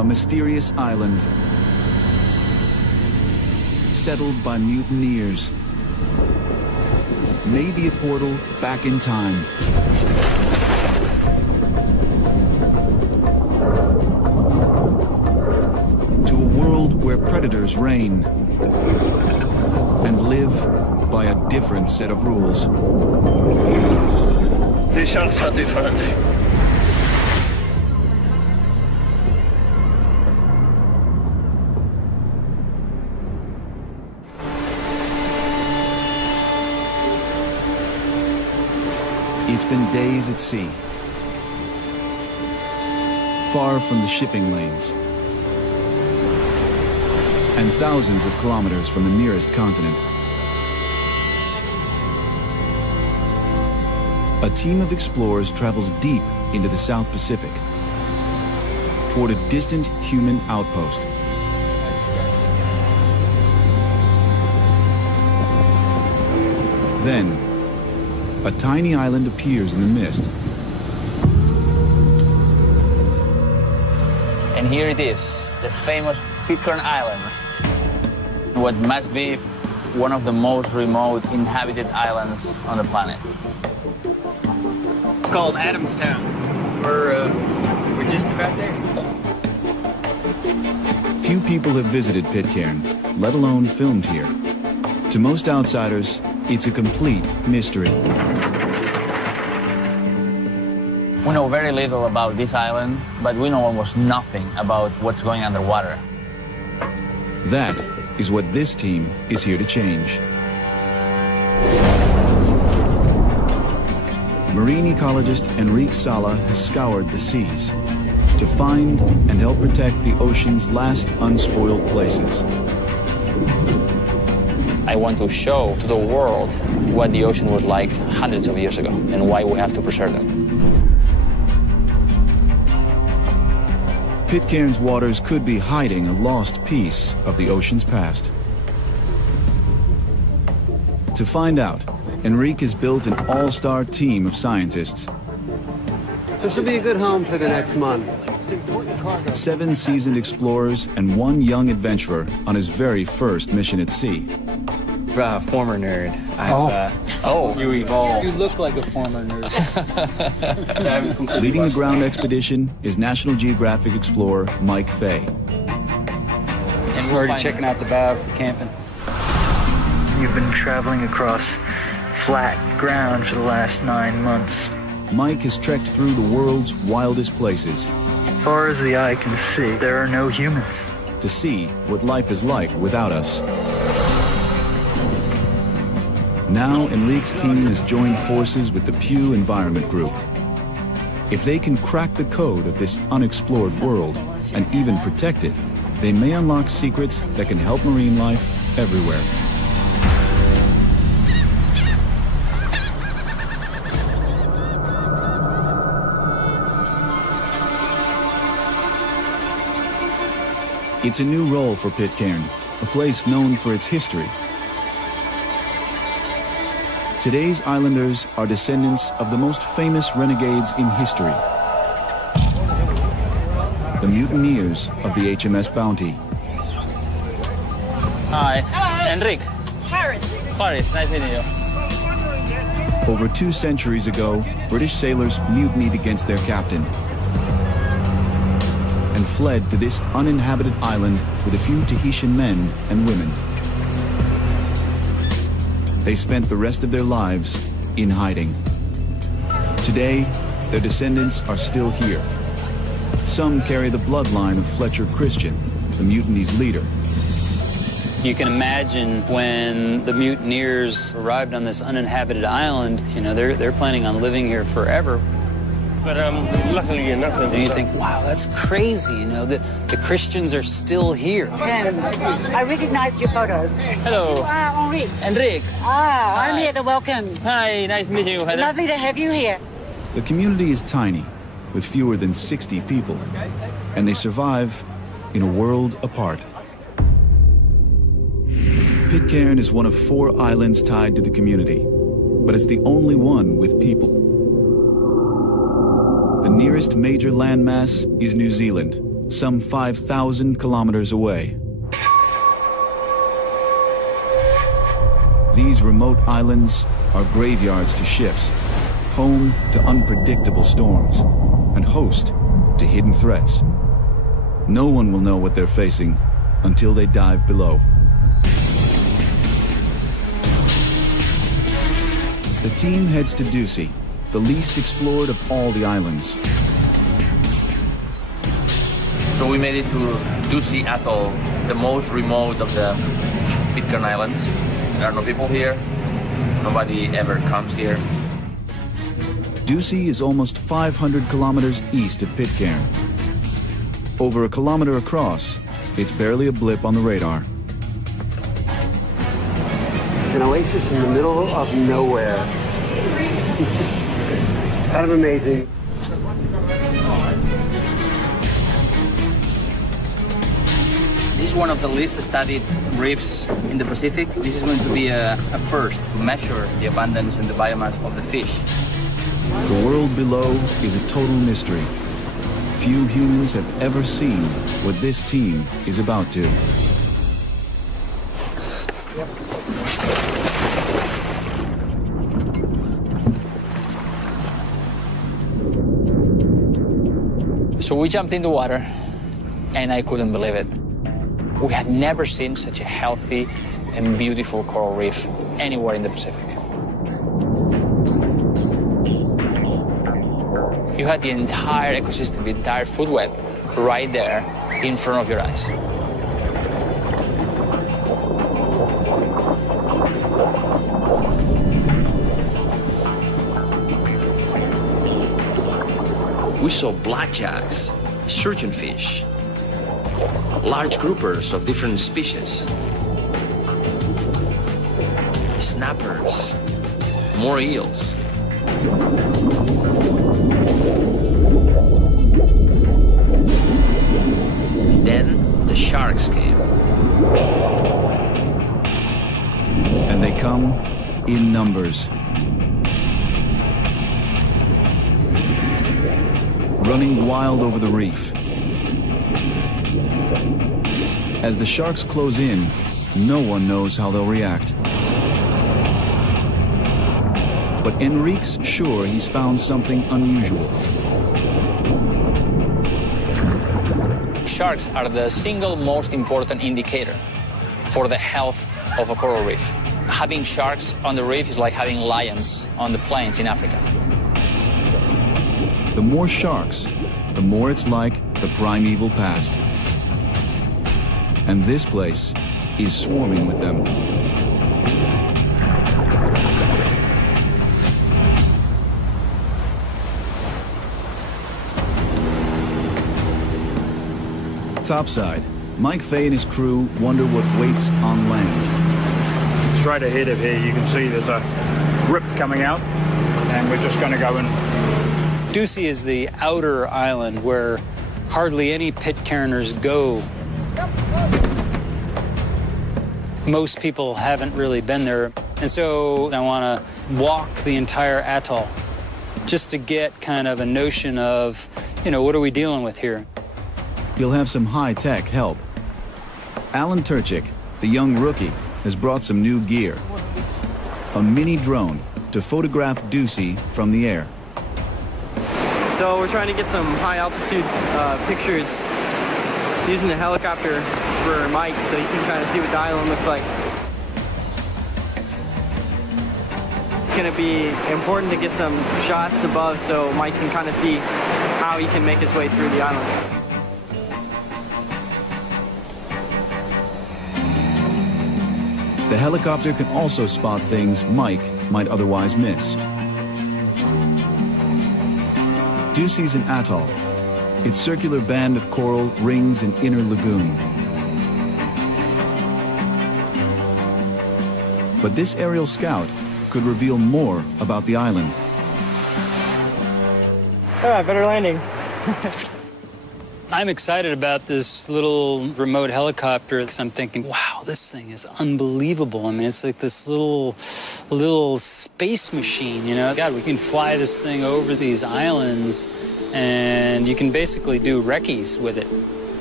a mysterious island settled by mutineers. Maybe a portal back in time. To a world where predators reign and live by a different set of rules. The sharks are different. It's been days at sea, far from the shipping lanes, and thousands of kilometers from the nearest continent. A team of explorers travels deep into the South Pacific, toward a distant human outpost. Then, a tiny island appears in the mist. And here it is, the famous Pitcairn Island. What must be one of the most remote inhabited islands on the planet. It's called Adamstown. We're just about there. Few people have visited Pitcairn, let alone filmed here. To most outsiders, it's a complete mystery. We know very little about this island, but we know almost nothing about what's going underwater. That is what this team is here to change. Marine ecologist Enrique Sala has scoured the seas to find and help protect the ocean's last unspoiled places. I want to show to the world what the ocean was like hundreds of years ago and why we have to preserve them. Pitcairn's waters could be hiding a lost piece of the ocean's past. To find out, Enrique has built an all-star team of scientists. This will be a good home for the next month. 7 seasoned explorers and 1 young adventurer on his very first mission at sea. Former nerd. You evolved. You look like a former nerd. Leading the ground expedition is National Geographic explorer Mike Fay. And we're already checking out the bow for camping. You've been traveling across flat ground for the last 9 months. Mike has trekked through the world's wildest places. As far as the eye can see, there are no humans. To see what life is like without us. Now, Enrique's team has joined forces with the Pew Environment Group. If they can crack the code of this unexplored world and even protect it, they may unlock secrets that can help marine life everywhere. It's a new role for Pitcairn, a place known for its history. Today's islanders are descendants of the most famous renegades in history. The mutineers of the HMS Bounty. Hi. Hello. Enrique. Paris, nice meeting you. Over 2 centuries ago, British sailors mutinied against their captain and fled to this uninhabited island with a few Tahitian men and women. They spent the rest of their lives in hiding. Today, their descendants are still here. Some carry the bloodline of Fletcher Christian, the mutiny's leader. You can imagine when the mutineers arrived on this uninhabited island, you know, they're planning on living here forever. But luckily enough, And you think, wow, that's crazy, you know, that the Christians are still here. I recognize your photo. Hello. You are Henri. Enrique. I'm here to welcome. Hi, nice meeting you. Heather. Lovely to have you here. The community is tiny, with fewer than 60 people, and they survive in a world apart. Pitcairn is one of 4 islands tied to the community, but it's the only one with people. The nearest major landmass is New Zealand, some 5,000 kilometers away. These remote islands are graveyards to ships, home to unpredictable storms, and host to hidden threats. No one will know what they're facing until they dive below. The team heads to Ducie, the least explored of all the islands. So we made it to Ducie Atoll, the most remote of the Pitcairn Islands. There are no people here. Nobody ever comes here. Ducie is almost 500 kilometers east of Pitcairn. Over a kilometer across, it's barely a blip on the radar. It's an oasis in the middle of nowhere. Kind of amazing. This is one of the least studied reefs in the Pacific. This is going to be a first to measure the abundance and the biomass of the fish. The world below is a total mystery. Few humans have ever seen what this team is about to. So we jumped in the water, and I couldn't believe it. We had never seen such a healthy and beautiful coral reef anywhere in the Pacific. You had the entire ecosystem, the entire food web, right there in front of your eyes. We saw blackjacks, surgeonfish, large groupers of different species, snappers, more eels. Then the sharks came. And they come in numbers. Running wild over the reef. As the sharks close in, no one knows how they'll react. But Enrique's sure he's found something unusual. Sharks are the single most important indicator for the health of a coral reef. Having sharks on the reef is like having lions on the plains in Africa. The more sharks, the more it's like the primeval past. And this place is swarming with them. Topside, Mike Fay and his crew wonder what waits on land. Straight ahead of here, you can see there's a rip coming out, and we're just going to go in. Ducie is the outer island where hardly any Pitcairners go. Most people haven't really been there, and so I want to walk the entire atoll just to get kind of a notion of, what are we dealing with here? You'll have some high-tech help. Alan Turchik, the young rookie, has brought some new gear. A mini drone to photograph Ducie from the air. So we're trying to get some high-altitude pictures using the helicopter for Mike so you can kind of see what the island looks like. It's going to be important to get some shots above so Mike can kind of see how he can make his way through the island. The helicopter can also spot things Mike might otherwise miss. Ducie's an atoll. Its circular band of coral rings an inner lagoon. But this aerial scout could reveal more about the island. Better landing. I'm excited about this little remote helicopter because I'm thinking, wow, this thing is unbelievable. I mean, it's like this little space machine, God, we can fly this thing over these islands and you can basically do recce's with it.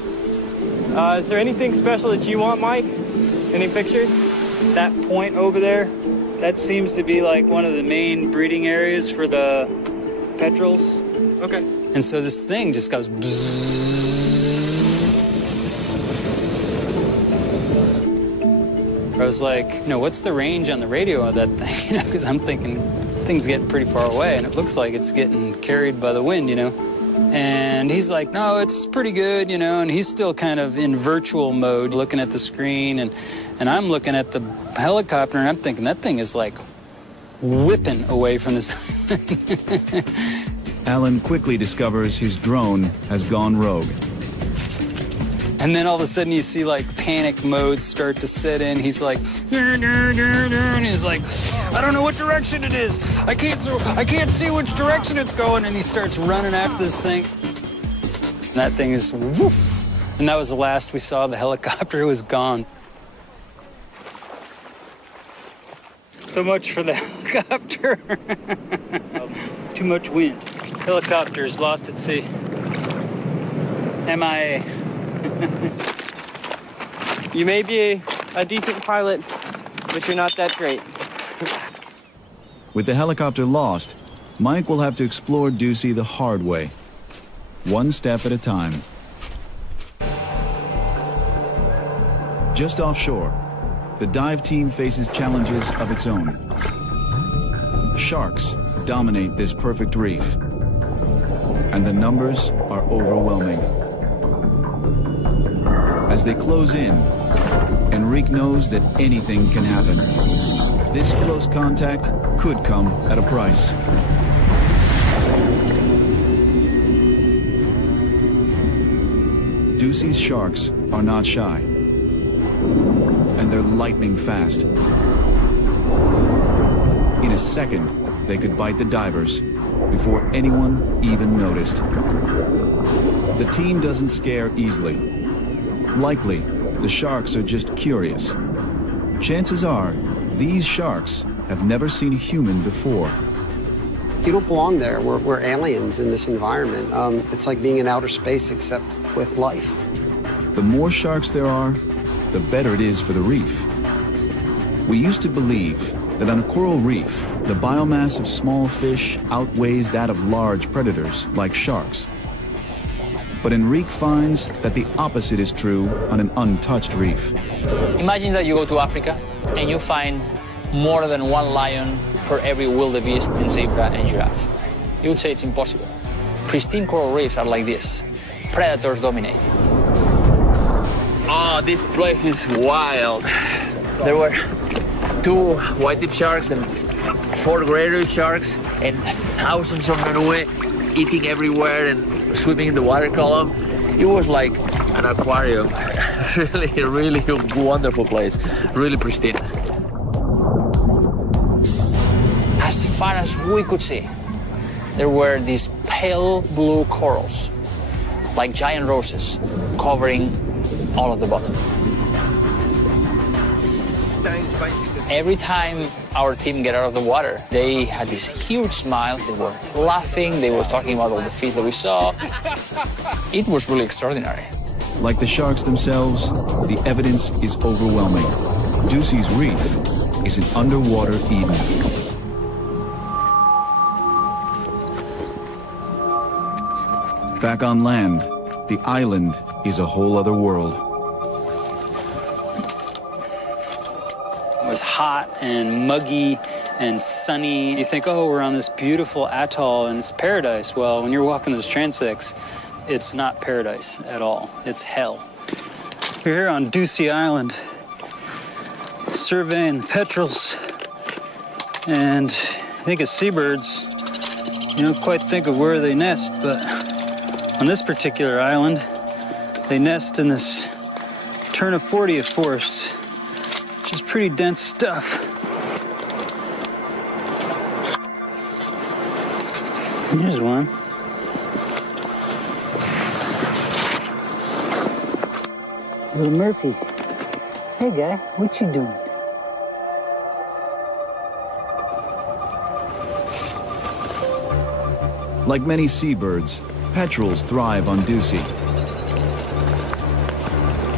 Is there anything special that you want, Mike? Any pictures? That point over there, that seems to be like one of the main breeding areas for the petrels. Okay. And so this thing just goes bzzz. I was like, you know, what's the range on the radio of that thing? You know, because I'm thinking thing's getting pretty far away, and it looks like it's getting carried by the wind, you know. And he's like, no, it's pretty good, you know, and he's still kind of in virtual mode, looking at the screen, and I'm looking at the helicopter, and I'm thinking that thing is like whipping away from this. Alan quickly discovers his drone has gone rogue. And then all of a sudden you see like panic mode start to set in. He's like, and he's like, I don't know what direction it is. I can't see which direction it's going. And he starts running after this thing. And that thing is woof. And that was the last we saw of the helicopter. It was gone. So much for the helicopter. Too much wind. Helicopter's lost at sea. MIA. You may be a decent pilot, but you're not that great. With the helicopter lost, Mike will have to explore Ducie the hard way, one step at a time. Just offshore, the dive team faces challenges of its own. Sharks dominate this perfect reef, and the numbers are overwhelming. As they close in, Enrique knows that anything can happen. This close contact could come at a price. Ducie's sharks are not shy, and they're lightning fast. In a second, they could bite the divers before anyone even noticed. The team doesn't scare easily. Likely, the sharks are just curious. Chances are, these sharks have never seen a human before. You don't belong there. We're aliens in this environment. It's like being in outer space, except with life. The more sharks there are, the better it is for the reef. We used to believe that on a coral reef, the biomass of small fish outweighs that of large predators like sharks. But Enrique finds that the opposite is true on an untouched reef. Imagine that you go to Africa and you find more than one lion per every wildebeest and zebra and giraffe. You would say it's impossible. Pristine coral reefs are like this. Predators dominate. Oh, this place is wild. There were 2 white-tip sharks and 4 greater sharks and thousands of manue eating everywhere and swimming in the water column. It was like an aquarium. really wonderful place. Really pristine. As far as we could see, there were these pale blue corals, like giant roses, covering all of the bottom. Every time our team get out of the water, they had this huge smile. They were laughing. They were talking about all the fish that we saw. It was really extraordinary. Like the sharks themselves, the evidence is overwhelming. Ducie's reef is an underwater Eden. Back on land, the island is a whole other world. It was hot and muggy and sunny. You think, oh, we're on this beautiful atoll and it's paradise. Well, when you're walking those transects, it's not paradise at all. It's hell. We're here on Ducie Island, surveying the petrels, and I think of seabirds. You don't quite think of where they nest, but on this particular island, they nest in this Turnifordia forest, which is pretty dense stuff. Here's one. Little Murphy. Hey, guy, what you doing? Like many seabirds, petrels thrive on Ducie.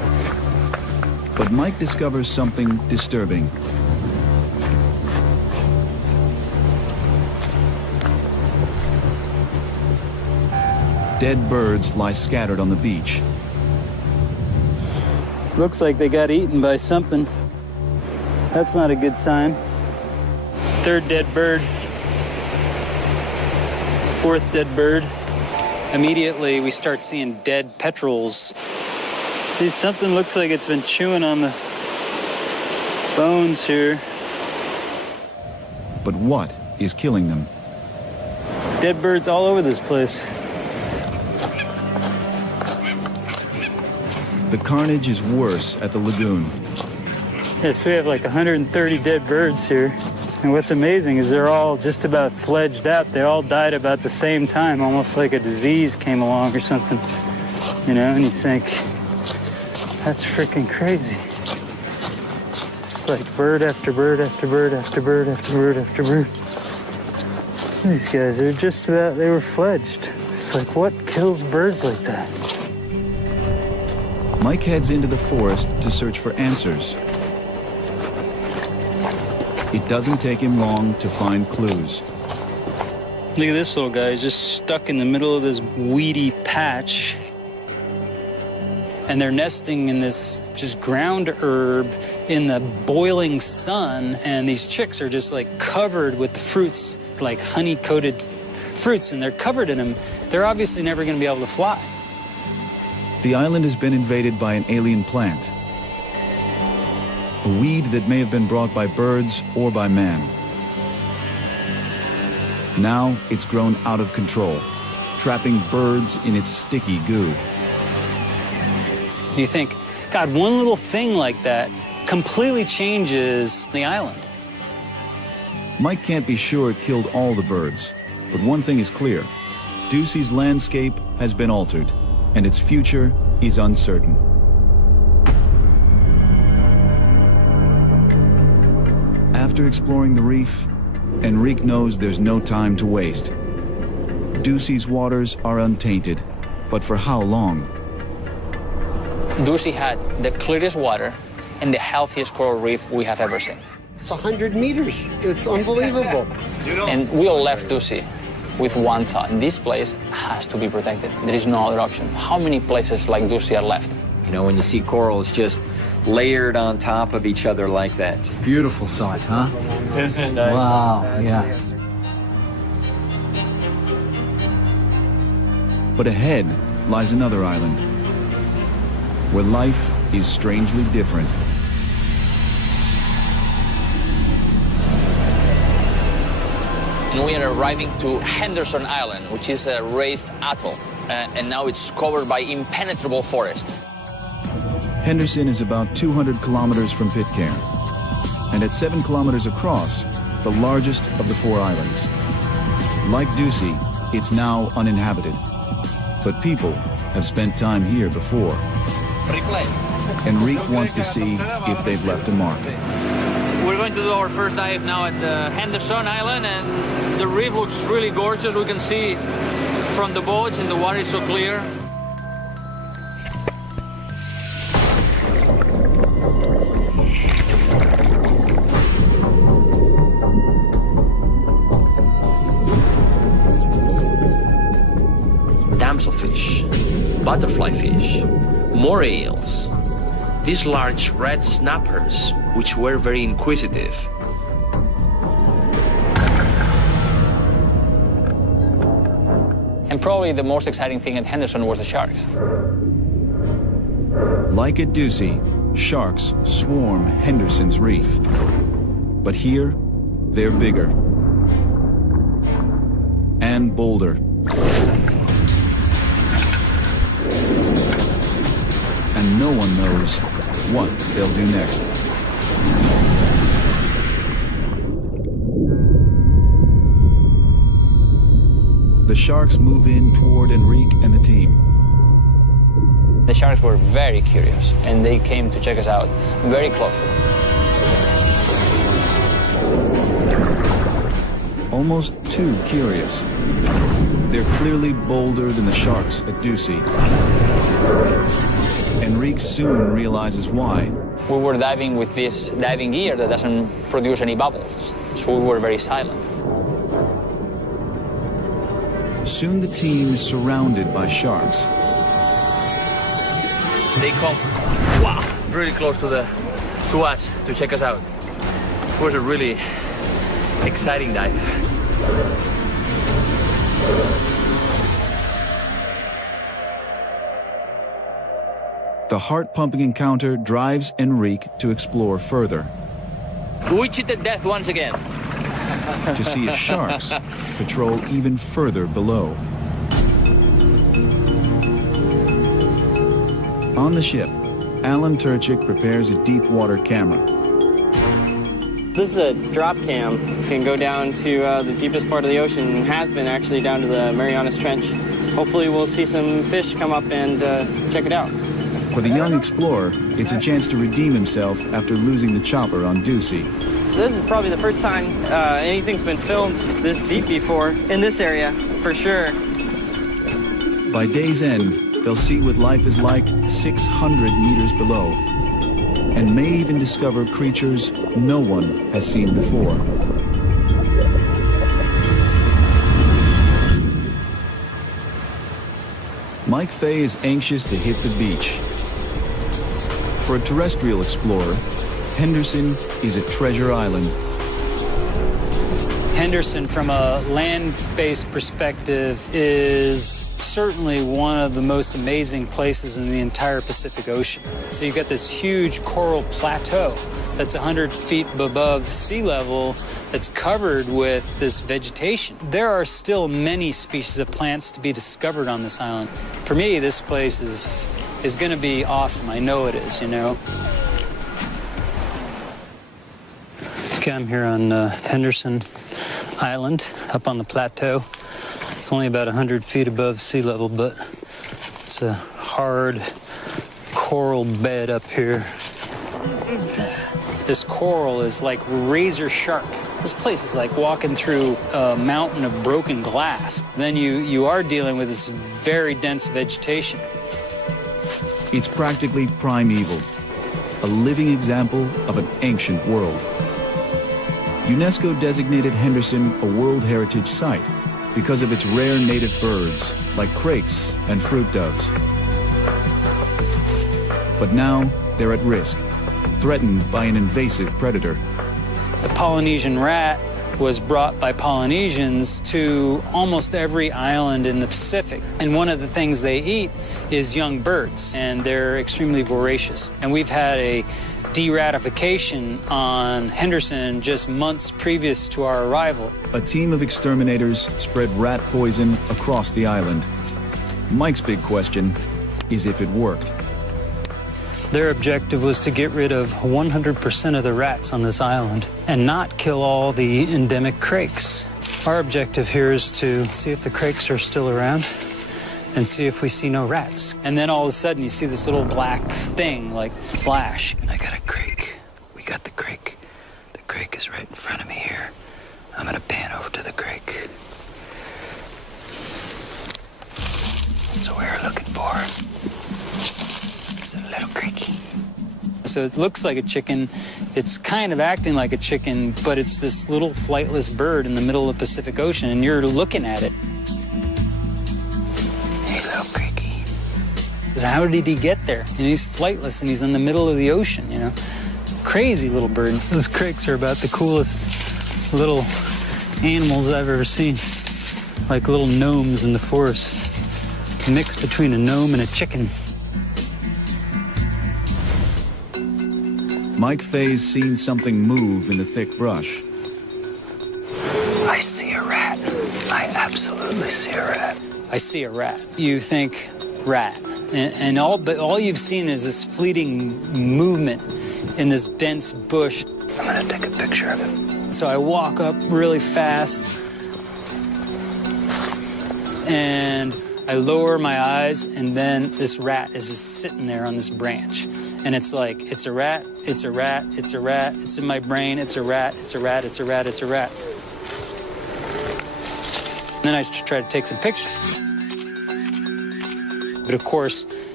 Mike discovers something disturbing. Dead birds lie scattered on the beach. Looks like they got eaten by something. That's not a good sign. Third dead bird. Fourth dead bird. Immediately, we start seeing dead petrels. See, something looks like it's been chewing on the bones here. But what is killing them? Dead birds all over this place. The carnage is worse at the lagoon. Yes, we have like 130 dead birds here. And what's amazing is they're all just about fledged out. They all died about the same time, almost like a disease came along or something. You know, and you think, that's freaking crazy. It's like bird after bird after bird after bird after bird after bird. These guys are just about, they were fledged. It's like, what kills birds like that? Mike heads into the forest to search for answers. It doesn't take him long to find clues. Look at this little guy, he's just stuck in the middle of this weedy patch. And they're nesting in this just ground herb in the boiling sun, and these chicks are just like covered with the fruits, like honey-coated fruits, and they're covered in them. They're obviously never gonna be able to fly. The island has been invaded by an alien plant. A weed that may have been brought by birds or by man. Now it's grown out of control, trapping birds in its sticky goo. You think, God, one little thing like that completely changes the island. Mike can't be sure it killed all the birds, but one thing is clear. Ducey's landscape has been altered, and its future is uncertain. After exploring the reef, Enrique knows there's no time to waste. Ducey's waters are untainted, but for how long? Ducey had the clearest water and the healthiest coral reef we have ever seen. It's 100 meters. It's unbelievable. And we all left Ducey with one thought. This place has to be protected. There is no other option. How many places like Ducey are left? You know, when you see corals just layered on top of each other like that. Beautiful sight, huh? Isn't it nice? Wow, yeah. But ahead lies another island, where life is strangely different. And we are arriving to Henderson Island, which is a raised atoll, and now it's covered by impenetrable forest. Henderson is about 200 kilometers from Pitcairn, and at 7 kilometers across, the largest of the 4 islands. Like Ducey, it's now uninhabited, but people have spent time here before. Replay. Enrique wants to see if they've left a mark. We're going to do our first dive now at Henderson Island, and the reef looks really gorgeous. We can see from the boats, and the water is so clear. Damselfish, butterfly fish, moray eels, these large red snappers, which were very inquisitive. And probably the most exciting thing at Henderson was the sharks. Like at Ducey, sharks swarm Henderson's reef. But here, they're bigger and bolder. And no one knows what they'll do next. The sharks move in toward Enrique and the team. The sharks were very curious, and they came to check us out very closely. Almost too curious. They're clearly bolder than the sharks at Ducey. Enrique soon realizes why. we were diving with this diving gear that doesn't produce any bubbles, so we were very silent. Soon the team is surrounded by sharks. They come, wow, really close to us to check us out. It was a really exciting dive. The heart-pumping encounter drives Enrique to explore further. We cheated death once again. To see if sharks patrol even further below. On the ship, Alan Turchik prepares a deep water camera. This is a drop cam. It can go down to the deepest part of the ocean, and has been actually down to the Marianas Trench. Hopefully we'll see some fish come up and check it out. For the young explorer, it's a chance to redeem himself after losing the chopper on Ducie. This is probably the first time anything's been filmed this deep before, in this area, for sure. By day's end, they'll see what life is like 600 meters below, and may even discover creatures no one has seen before. Mike Fay is anxious to hit the beach. For a terrestrial explorer, Henderson is a treasure island. Henderson, from a land-based perspective, is certainly one of the most amazing places in the entire Pacific Ocean. So you've got this huge coral plateau that's 100 feet above sea level that's covered with this vegetation. There are still many species of plants to be discovered on this island. For me, this place is going to be awesome. I know it is, you know. Okay, I'm here on Henderson Island, up on the plateau. It's only about 100 feet above sea level, but it's a hard coral bed up here. This coral is like razor sharp. This place is like walking through a mountain of broken glass. Then you are dealing with this very dense vegetation. It's practically primeval, a living example of an ancient world. UNESCO designated Henderson a World Heritage Site because of its rare native birds, like crakes and fruit doves. But now they're at risk, threatened by an invasive predator. The Polynesian rat was brought by Polynesians to almost every island in the Pacific. And one of the things they eat is young birds, and they're extremely voracious. And we've had a de-ratification on Henderson just months previous to our arrival. A team of exterminators spread rat poison across the island. Mike's big question is if it worked. Their objective was to get rid of 100% of the rats on this island and not kill all the endemic crakes. Our objective here is to see if the crakes are still around and see if we see no rats. And then all of a sudden you see this little black thing like flash. And I got a crake. We got the crake. The crake is right in front of me here. I'm gonna pan over to the crake. That's what we were looking for. It's a little cricky. So it looks like a chicken. It's kind of acting like a chicken, but it's this little flightless bird in the middle of the Pacific Ocean, and you're looking at it. Hey, little cricky. How did he get there? And he's flightless, and he's in the middle of the ocean, you know? Crazy little bird. Those crakes are about the coolest little animals I've ever seen. Like little gnomes in the forest. A mix between a gnome and a chicken. Mike Fay's seen something move in the thick brush. I see a rat. I absolutely see a rat. I see a rat. You think rat, but all you've seen is this fleeting movement in this dense bush. I'm gonna take a picture of it. So I walk up really fast, and I lower my eyes, and then this rat is just sitting there on this branch. And it's like, it's a rat, it's a rat, it's a rat, it's in my brain, it's a rat, it's a rat, it's a rat, it's a rat. And then I try to take some pictures. But of course,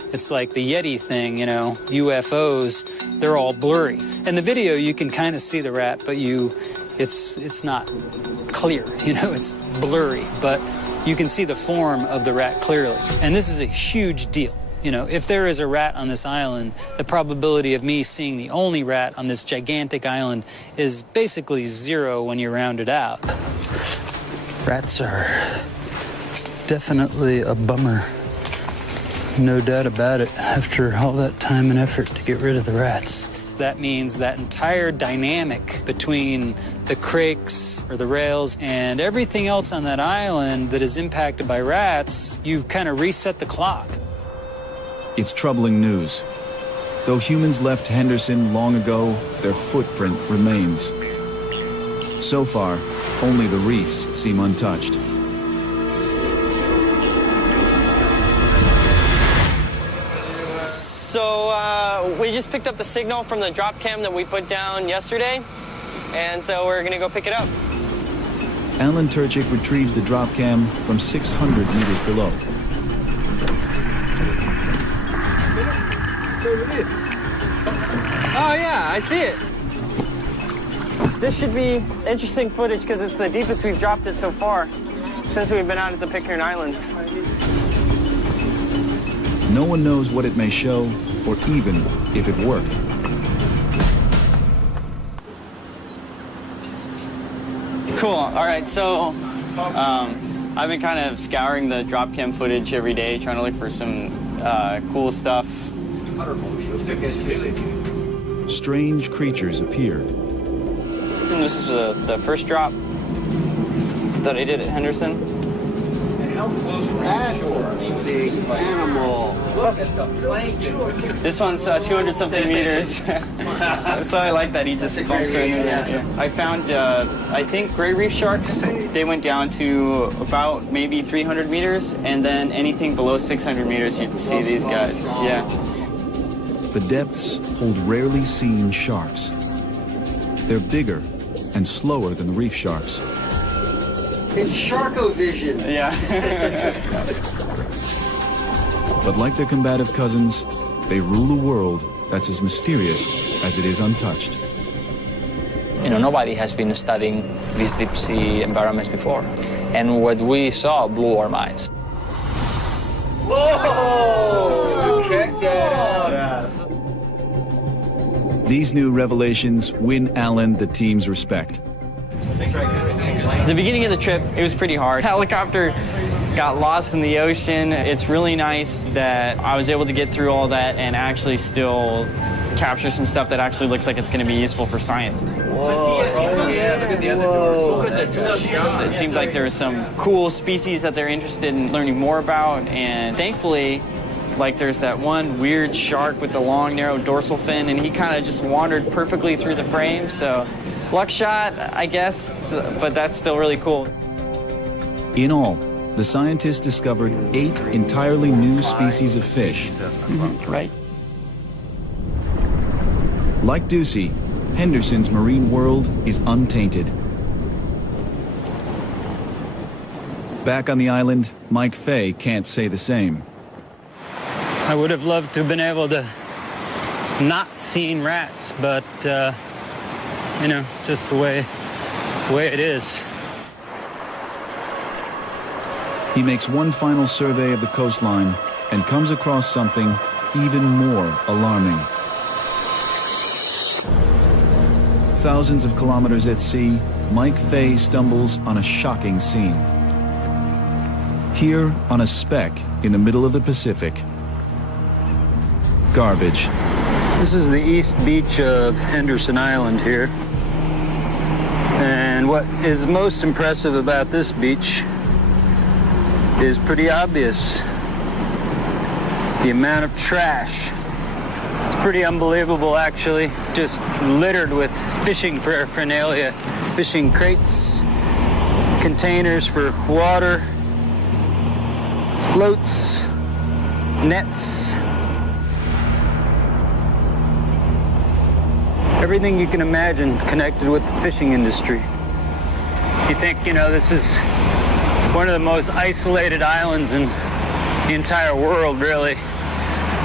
It's like the Yeti thing, you know, UFOs, they're all blurry. In the video, you can kind of see the rat, but it's not clear, you know, it's blurry, but you can see the form of the rat clearly. And this is a huge deal. You know, if there is a rat on this island, the probability of me seeing the only rat on this gigantic island is basically 0 when you round it out. Rats are definitely a bummer. No doubt about it, after all that time and effort to get rid of the rats. That means that entire dynamic between the crakes or the rails and everything else on that island that is impacted by rats, you've kind of reset the clock. It's troubling news. Though humans left Henderson long ago, their footprint remains. So far, only the reefs seem untouched. So we just picked up the signal from the drop cam that we put down yesterday, and so we're gonna go pick it up. Alan Turchik retrieves the drop cam from 600 meters below. Oh yeah, I see it. This should be interesting footage because it's the deepest we've dropped it so far since we've been out at the Pitcairn Islands. No one knows what it may show or even if it worked. Cool, all right, so I've been kind of scouring the drop cam footage every day, trying to look for some cool stuff. Strange creatures appear. And this is the first drop that I did at Henderson. That's a big animal. This one's 200-something meters. So I like that, he just bumps right in there. Yeah. I found, I think, gray reef sharks. They went down to about maybe 300 meters, and then anything below 600 meters, you can see these guys. Yeah. The depths hold rarely seen sharks. They're bigger and slower than the reef sharks. It's Sharko-vision. Yeah. But like their combative cousins, they rule a world that's as mysterious as it is untouched. You know, nobody has been studying these deep sea environments before. And what we saw blew our minds. Whoa! Check that out. These new revelations win Alan the team's respect. The beginning of the trip, it was pretty hard. Helicopter got lost in the ocean. It's really nice that I was able to get through all that and actually still capture some stuff that actually looks like it's going to be useful for science. Whoa. Yeah, look at the other doors. Look at that shot. It seemed like there were some cool species that they're interested in learning more about, and thankfully, like there's that one weird shark with the long, narrow dorsal fin, and he kind of just wandered perfectly through the frame, so luck shot, I guess, but that's still really cool. In all, the scientists discovered 8 entirely new species of fish. Right. Like Ducey, Henderson's marine world is untainted. Back on the island, Mike Fay can't say the same. I would have loved to have been able to not seen rats, but you know, just the way it is. He makes one final survey of the coastline and comes across something even more alarming. Thousands of kilometers at sea, Mike Fay stumbles on a shocking scene. Here, on a speck in the middle of the Pacific, garbage. This is the east beach of Henderson Island here. And what is most impressive about this beach is pretty obvious. The amount of trash. It's pretty unbelievable, actually. Just littered with fishing paraphernalia. Fishing crates, containers for water, floats, nets. Everything you can imagine connected with the fishing industry. You think, you know, this is one of the most isolated islands in the entire world, really.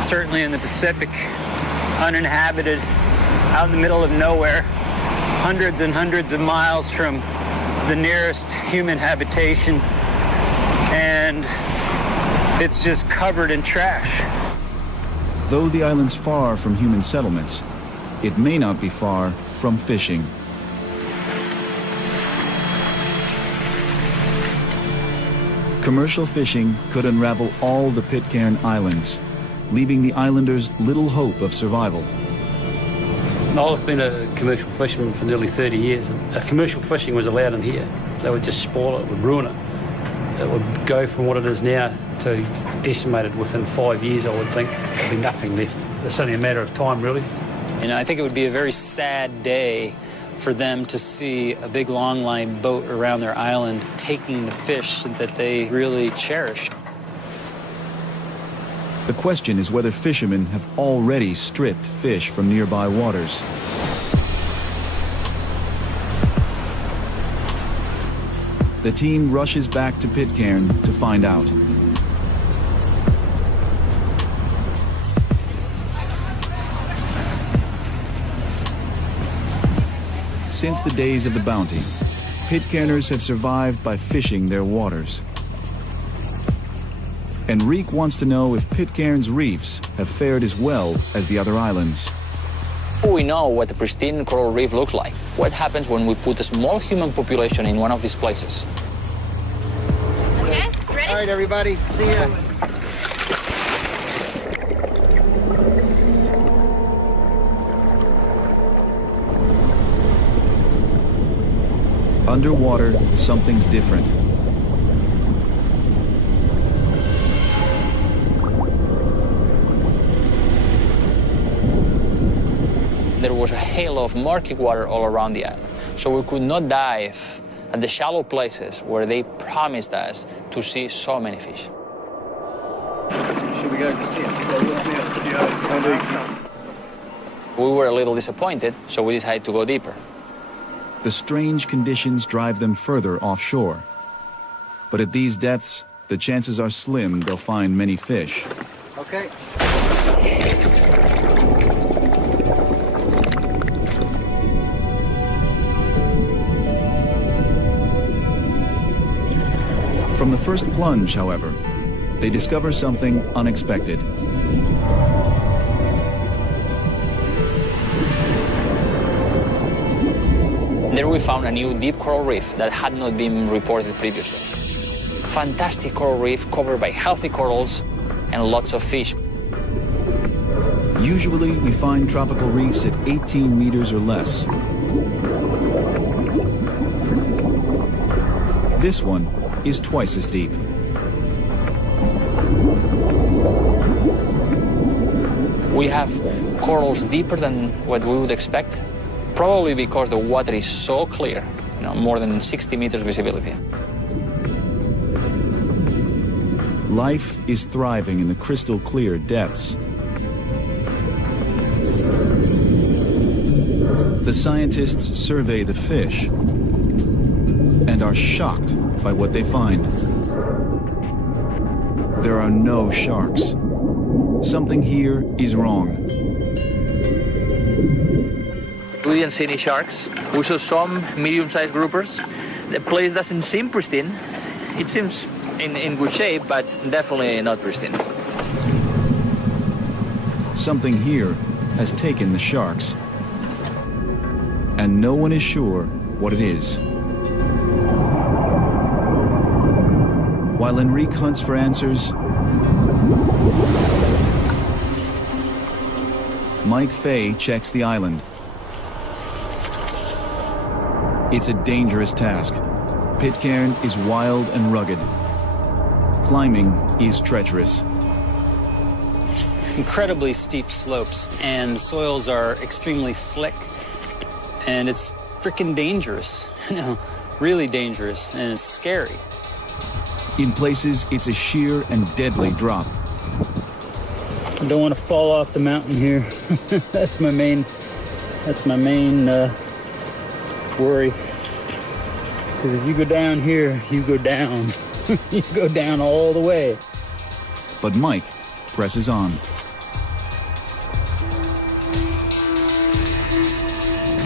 certainly in the Pacific, uninhabited, out in the middle of nowhere, hundreds and hundreds of miles from the nearest human habitation, and it's just covered in trash. Though the island's far from human settlements, it may not be far from fishing. Commercial fishing could unravel all the Pitcairn Islands, leaving the islanders little hope of survival. I've been a commercial fisherman for nearly 30 years, and if commercial fishing was allowed in here, they would just spoil it, would ruin it. It would go from what it is now to decimated within 5 years, I would think. There'd be nothing left. It's only a matter of time, really. You know, I think it would be a very sad day for them to see a big long-line boat around their island taking the fish that they really cherish. The question is whether fishermen have already stripped fish from nearby waters. The team rushes back to Pitcairn to find out. Since the days of the bounty, Pitcairners have survived by fishing their waters. Enrique wants to know if Pitcairn's reefs have fared as well as the other islands. We know what a pristine coral reef looks like. What happens when we put a small human population in one of these places? Okay, ready? All right, everybody, see ya. Underwater, something's different. There was a halo of murky water all around the island, so we could not dive at the shallow places where they promised us to see so many fish. Should we go just here? We were a little disappointed, so we decided to go deeper. The strange conditions drive them further offshore. But at these depths, the chances are slim they'll find many fish. Okay. From the first plunge, however, they discover something unexpected. There we found a new deep coral reef that had not been reported previously. Fantastic coral reef covered by healthy corals and lots of fish. Usually, we find tropical reefs at 18 meters or less. This one is twice as deep. We have corals deeper than what we would expect, probably because the water is so clear, more than 60 meters visibility. Life is thriving in the crystal clear depths. The scientists survey the fish and are shocked by what they find. There are no sharks. Something here is wrong. We didn't see any sharks. We saw some medium-sized groupers. The place doesn't seem pristine. It seems in good shape, but definitely not pristine. Something here has taken the sharks, and no one is sure what it is. While Enrique hunts for answers, Mike Fay checks the island. It's a dangerous task. Pitcairn is wild and rugged. Climbing is treacherous. Incredibly steep slopes, and the soils are extremely slick, and it's freaking dangerous, really dangerous, and it's scary. In places, it's a sheer and deadly drop. I don't want to fall off the mountain here. That's my main worry. Because if you go down here, you go down. You go down all the way. But Mike presses on.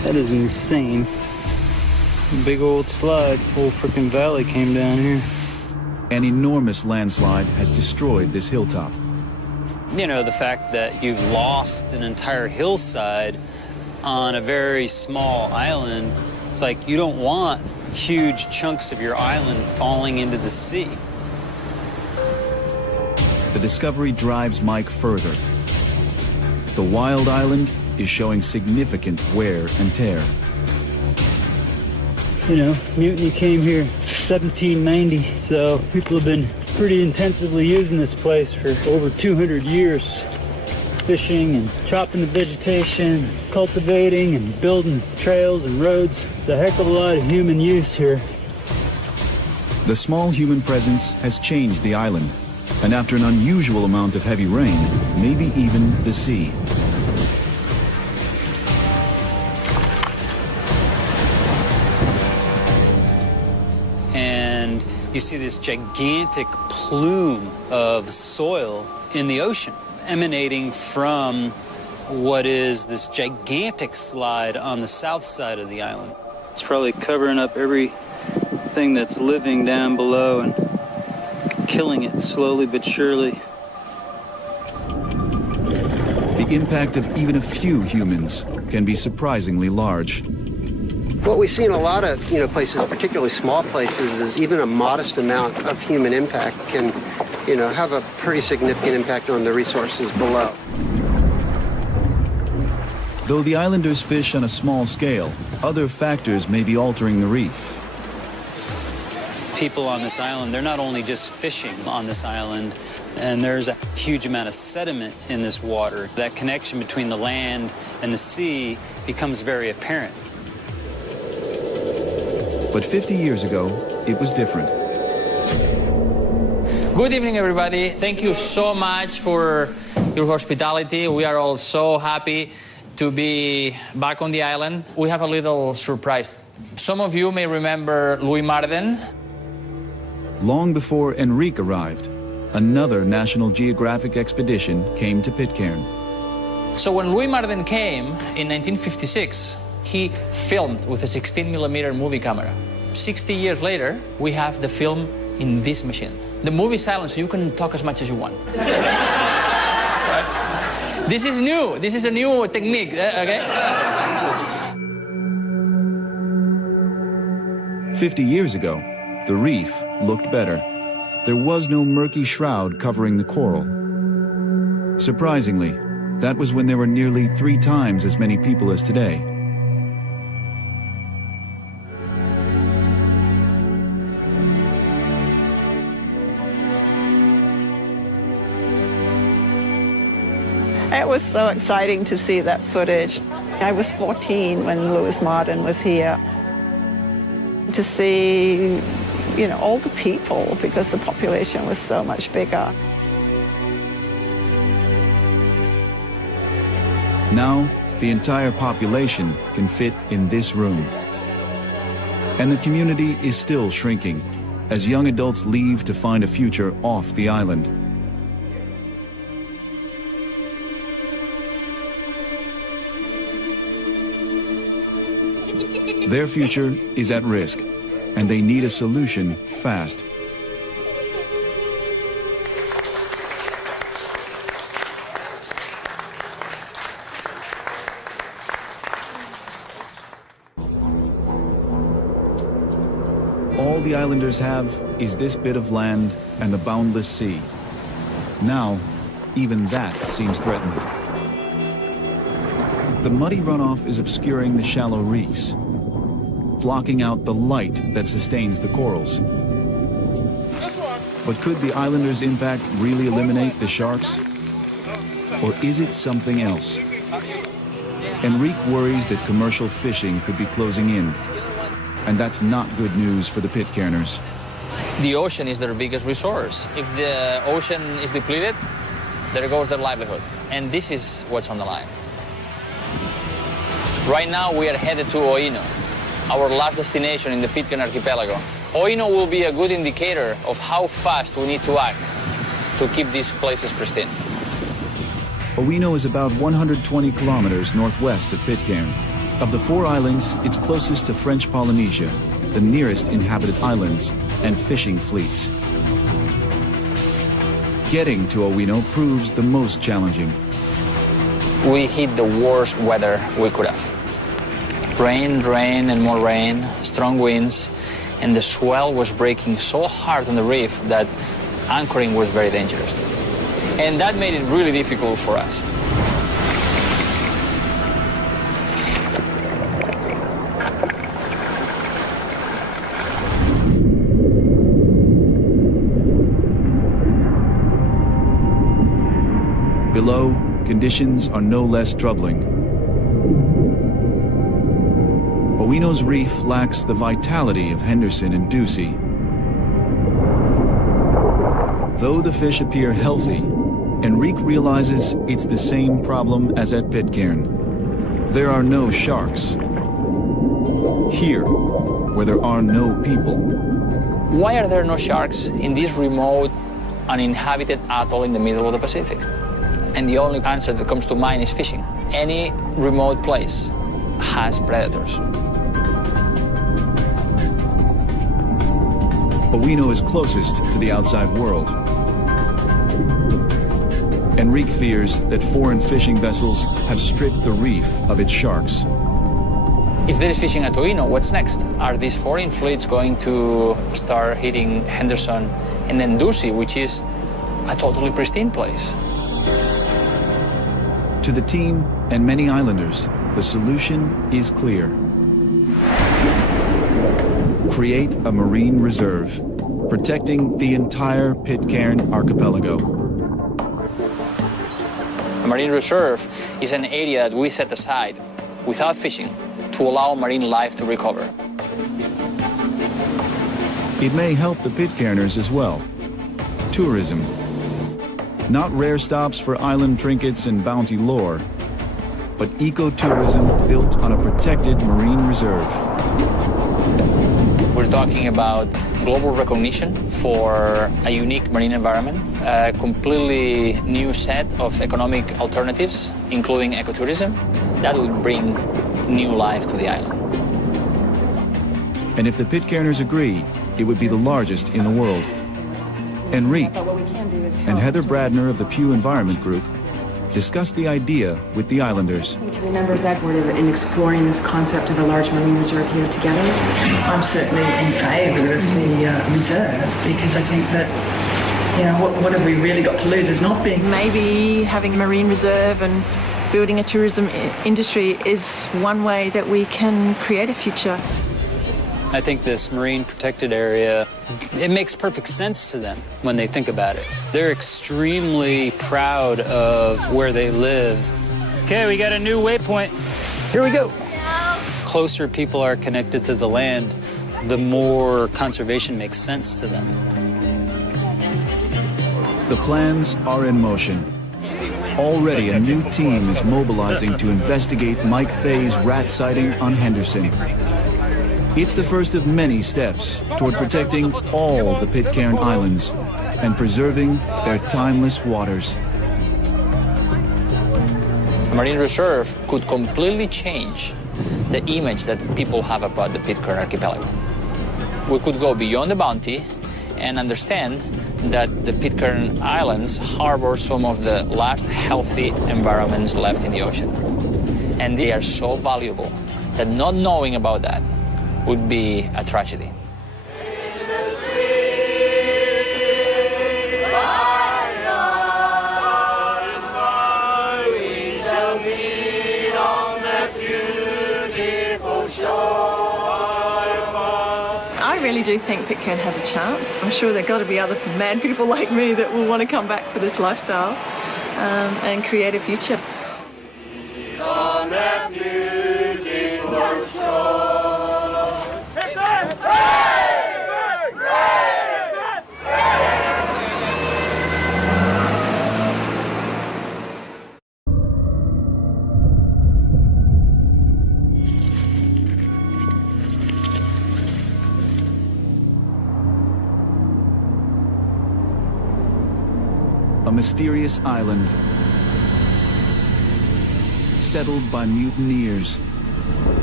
That is insane. Big old slide. Whole freaking valley came down here. An enormous landslide has destroyed this hilltop. You know, the fact that you've lost an entire hillside on a very small island, it's like you don't want huge chunks of your island falling into the sea. The discovery drives Mike further. The wild island is showing significant wear and tear. You know, Mutiny came here 1790, so people have been pretty intensively using this place for over 200 years. Fishing and chopping the vegetation, cultivating and building trails and roads. It's a heck of a lot of human use here. The small human presence has changed the island, and after an unusual amount of heavy rain, maybe even the sea. And you see this gigantic plume of soil in the ocean, emanating from what is this gigantic slide on the south side of the island. It's probably covering up everything that's living down below and killing it slowly but surely. The impact of even a few humans can be surprisingly large. What we see in a lot of places, particularly small places, is even a modest amount of human impact can have a pretty significant impact on the resources below. Though the islanders fish on a small scale, other factors may be altering the reef. People on this island, they're not only just fishing on this island, and there's a huge amount of sediment in this water. That connection between the land and the sea becomes very apparent. But 50 years ago, it was different. Good evening, everybody. Thank you so much for your hospitality. We are all so happy to be back on the island. We have a little surprise. Some of you may remember Louis Marden. Long before Enrique arrived, another National Geographic expedition came to Pitcairn. So when Louis Marden came in 1956, he filmed with a 16mm movie camera. 60 years later, we have the film in this machine. The movie is silent, so you can talk as much as you want. Right? This is new. This is a new technique, okay? 50 years ago, the reef looked better. There was no murky shroud covering the coral. Surprisingly, that was when there were nearly 3 times as many people as today. It was so exciting to see that footage. I was 14 when Louis Marden was here. To see, all the people, because the population was so much bigger. Now, the entire population can fit in this room. And the community is still shrinking as young adults leave to find a future off the island. Their future is at risk, and they need a solution fast. All the islanders have is this bit of land and the boundless sea. Now, even that seems threatened. The muddy runoff is obscuring the shallow reefs, blocking out the light that sustains the corals. But could the islanders' impact really eliminate the sharks? Or is it something else? Enrique worries that commercial fishing could be closing in, and that's not good news for the Pitcairners. The ocean is their biggest resource. If the ocean is depleted, there goes their livelihood. And this is what's on the line. Right now, we are headed to Oino, our last destination in the Pitcairn archipelago. Oino will be a good indicator of how fast we need to act to keep these places pristine. Oino is about 120 kilometers northwest of Pitcairn. Of the 4 islands, it's closest to French Polynesia, the nearest inhabited islands and fishing fleets. Getting to Owino proves the most challenging. We hit the worst weather we could have. Rain, rain, and more rain, strong winds, and the swell was breaking so hard on the reef that anchoring was very dangerous. And that made it really difficult for us. Below, conditions are no less troubling. Owino's reef lacks the vitality of Henderson and Ducie. Though the fish appear healthy, Enrique realizes it's the same problem as at Pitcairn. There are no sharks. Here, where there are no people. Why are there no sharks in this remote, uninhabited atoll in the middle of the Pacific? And the only answer that comes to mind is fishing. Any remote place has predators. Owino is closest to the outside world. Enrique fears that foreign fishing vessels have stripped the reef of its sharks. If there is fishing at Owino, what's next? Are these foreign fleets going to start hitting Henderson and then Ducie, which is a totally pristine place? To the team and many islanders, the solution is clear. Create a marine reserve, protecting the entire Pitcairn archipelago. A marine reserve is an area that we set aside without fishing to allow marine life to recover. It may help the Pitcairners as well. Tourism. Not rare stops for island trinkets and bounty lore, but ecotourism built on a protected marine reserve. We're talking about global recognition for a unique marine environment, a completely new set of economic alternatives, including ecotourism, that would bring new life to the island. And if the Pitcairners agree, it would be the largest in the world. Enrique and Heather Bradner of the Pew Environment Group discussed the idea with the islanders. Would you be members in exploring this concept of a large marine reserve here together? I'm certainly in favour of the reserve because I think that, you know, what have we really got to lose is not being. Maybe having a marine reserve and building a tourism industry is one way that we can create a future. I think this marine protected area, it makes perfect sense to them when they think about it. They're extremely proud of where they live. Okay, we got a new waypoint. Here we go. Closer people are connected to the land, the more conservation makes sense to them. The plans are in motion. Already a new team is mobilizing to investigate Mike Fay's rat sighting on Henderson. It's the first of many steps toward protecting all the Pitcairn Islands and preserving their timeless waters. A marine reserve could completely change the image that people have about the Pitcairn archipelago. We could go beyond the bounty and understand that the Pitcairn Islands harbor some of the last healthy environments left in the ocean. And they are so valuable that not knowing about that would be a tragedy. I really do think Pitcairn has a chance. I'm sure there have got to be other mad people like me that will want to come back for this lifestyle and create a future. A mysterious island settled by mutineers.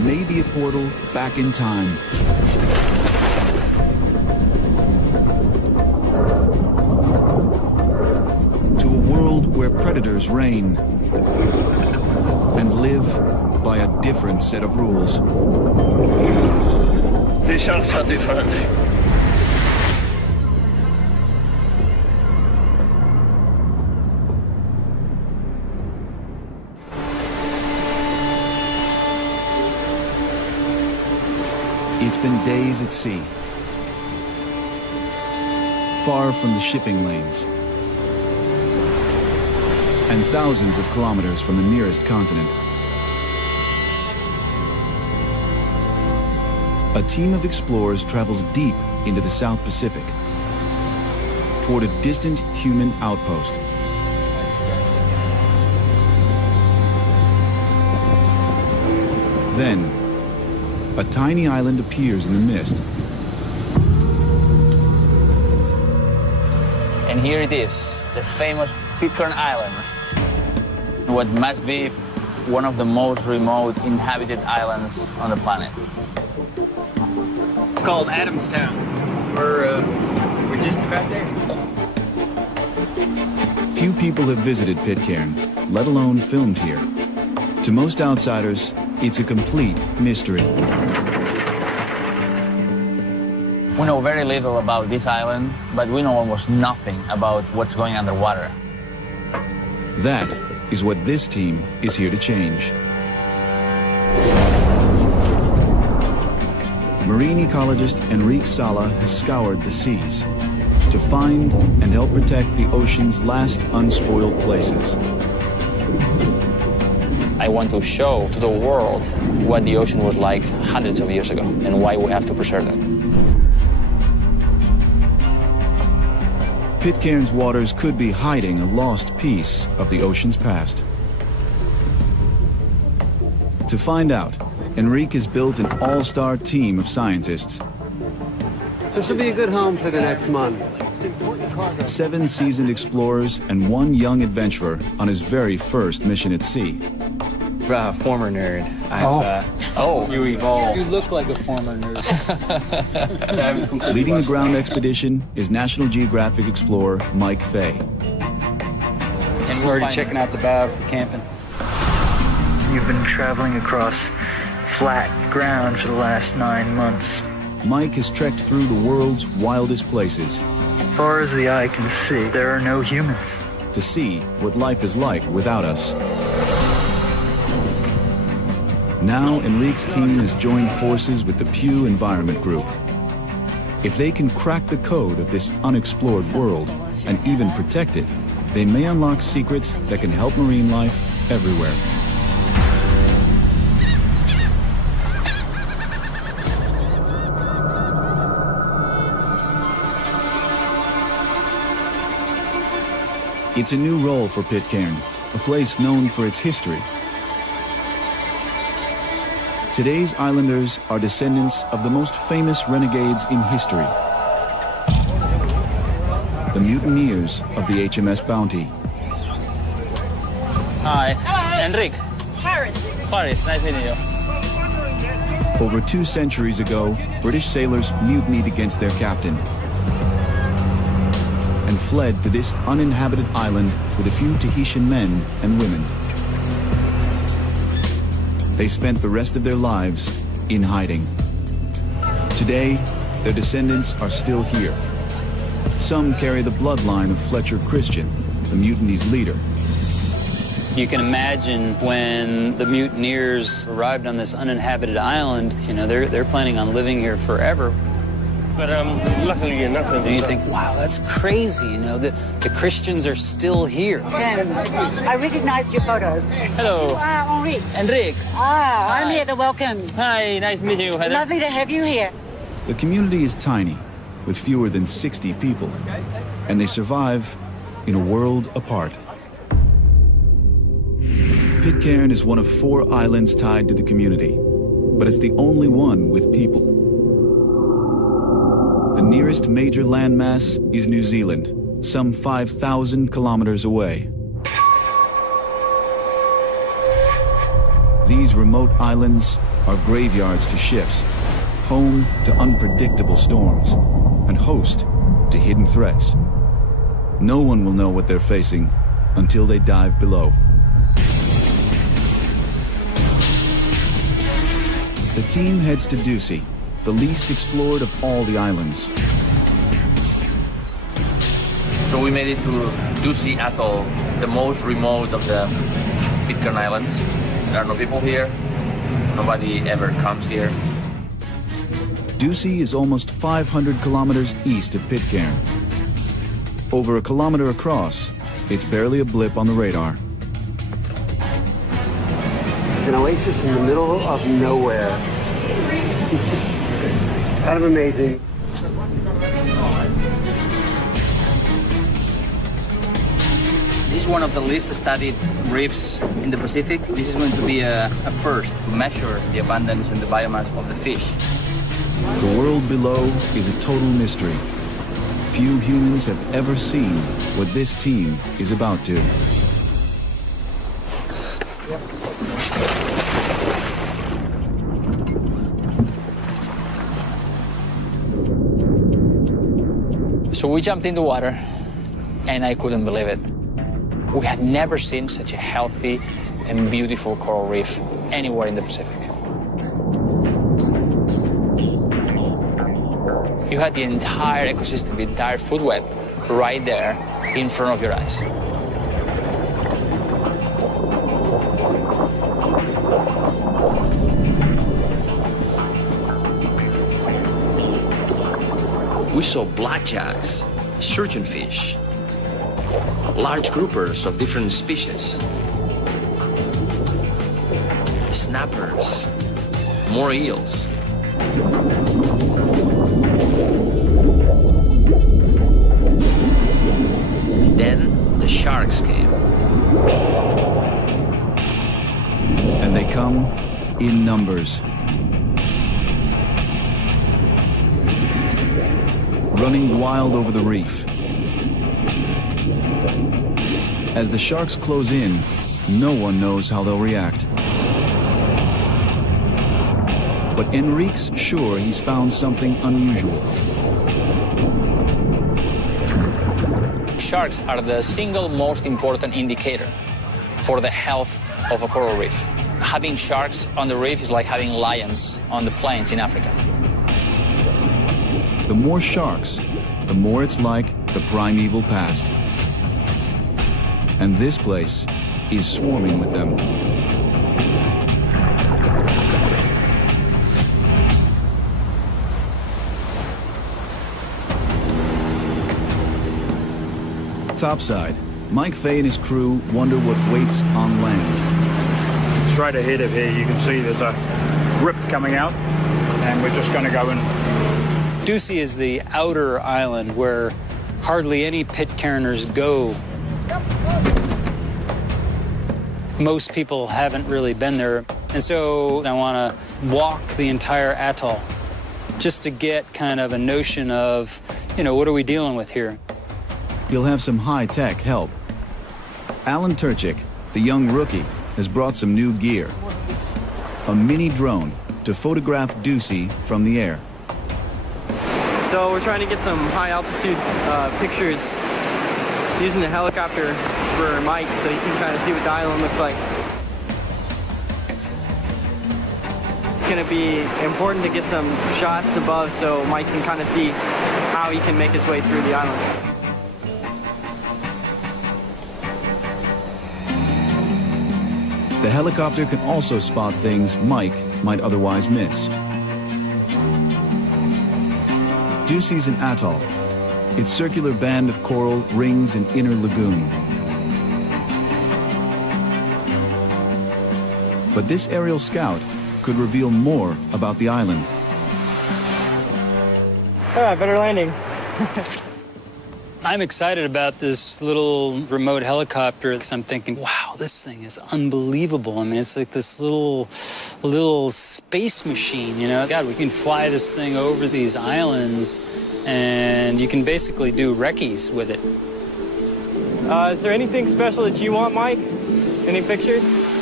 may be a portal back in time. To a world where predators reign and live by a different set of rules. The sharks are different. It's been days at sea, far from the shipping lanes, and thousands of kilometers from the nearest continent. A team of explorers travels deep into the South Pacific, toward a distant human outpost. Then, a tiny island appears in the mist. And here it is, the famous Pitcairn Island, what must be one of the most remote inhabited islands on the planet. It's called Adamstown. We're just about there. Few people have visited Pitcairn, let alone filmed here. To most outsiders, it's a complete mystery. We know very little about this island, but we know almost nothing about what's going underwater. That is what this team is here to change. Marine ecologist Enrique Sala has scoured the seas to find and help protect the ocean's last unspoiled places. I want to show to the world what the ocean was like hundreds of years ago and why we have to preserve it. Pitcairn's waters could be hiding a lost piece of the ocean's past. To find out, Enrique has built an all-star team of scientists. This will be a good home for the next month. 7 seasoned explorers and 1 young adventurer on his very first mission at sea. Former nerd. You evolved. You look like a former nerd. Leading the ground expedition is National Geographic explorer Mike Fay. And we're already checking out the bow for camping. You've been traveling across flat ground for the last 9 months. Mike has trekked through the world's wildest places. As far as the eye can see, there are no humans. To see what life is like without us. Now, Enrique's team has joined forces with the Pew Environment Group. If they can crack the code of this unexplored world and even protect it, they may unlock secrets that can help marine life everywhere. It's a new role for Pitcairn, a place known for its history. Today's islanders are descendants of the most famous renegades in history. The mutineers of the HMS Bounty. Hi. Hello. Enrique. Clarice, nice meeting you. Over 2 centuries ago, British sailors mutinied against their captain and fled to this uninhabited island with a few Tahitian men and women. They spent the rest of their lives in hiding. Today, their descendants are still here. Some carry the bloodline of Fletcher Christian, the mutiny's leader. You can imagine when the mutineers arrived on this uninhabited island, you know, they're planning on living here forever. But luckily enough, And you think, wow, that's crazy, you know, the Christians are still here. I recognized your photo. Hello. Henri. Enrique. I'm here to welcome. Hi, nice meeting you, Heather. Lovely to have you here. The community is tiny, with fewer than 60 people, and they survive in a world apart. Pitcairn is one of 4 islands tied to the community, but it's the only one with people. The nearest major landmass is New Zealand, some 5,000 kilometers away. These remote islands are graveyards to ships, home to unpredictable storms, and host to hidden threats. No one will know what they're facing until they dive below. The team heads to Ducie, the least explored of all the islands. So we made it to Ducie Atoll, the most remote of the Pitcairn Islands. There are no people here. Nobody ever comes here. Ducie is almost 500 kilometers east of Pitcairn. Over a kilometer across, it's barely a blip on the radar. It's an oasis in the middle of nowhere. Kind of amazing. This is one of the least studied reefs in the Pacific. This is going to be a first to measure the abundance and the biomass of the fish. The world below is a total mystery. Few humans have ever seen what this team is about to. So we jumped in the water, and I couldn't believe it. We had never seen such a healthy and beautiful coral reef anywhere in the Pacific. You had the entire ecosystem, the entire food web, right there in front of your eyes. We saw blackjacks, surgeonfish, large groupers of different species, snappers, more eels. Then the sharks came. And they come in numbers. Running wild over the reef. As the sharks close in, no one knows how they'll react. But Enrique's sure he's found something unusual. Sharks are the single most important indicator for the health of a coral reef. Having sharks on the reef is like having lions on the plains in Africa. The more sharks, the more it's like the primeval past. And this place is swarming with them. Topside, Mike Fay and his crew wonder what waits on land. Straight ahead of here, you can see there's a rip coming out, and we're just going to go in. Ducie is the outer island where hardly any Pitcairners go. Most people haven't really been there, and so I want to walk the entire atoll just to get kind of a notion of, you know, what are we dealing with here? You'll have some high-tech help. Alan Turchik, the young rookie, has brought some new gear. A mini drone to photograph Ducie from the air. So we're trying to get some high-altitude pictures using the helicopter for Mike so you can kind of see what the island looks like. It's going to be important to get some shots above so Mike can kind of see how he can make his way through the island. The helicopter can also spot things Mike might otherwise miss. Ducie's an atoll. Its circular band of coral rings an inner lagoon. But this aerial scout could reveal more about the island. Ah, better landing. I'm excited about this little remote helicopter because I'm thinking, wow, this thing is unbelievable. I mean, it's like this little space machine, you know? God, we can fly this thing over these islands and you can basically do recce's with it. Is there anything special that you want, Mike? Any pictures?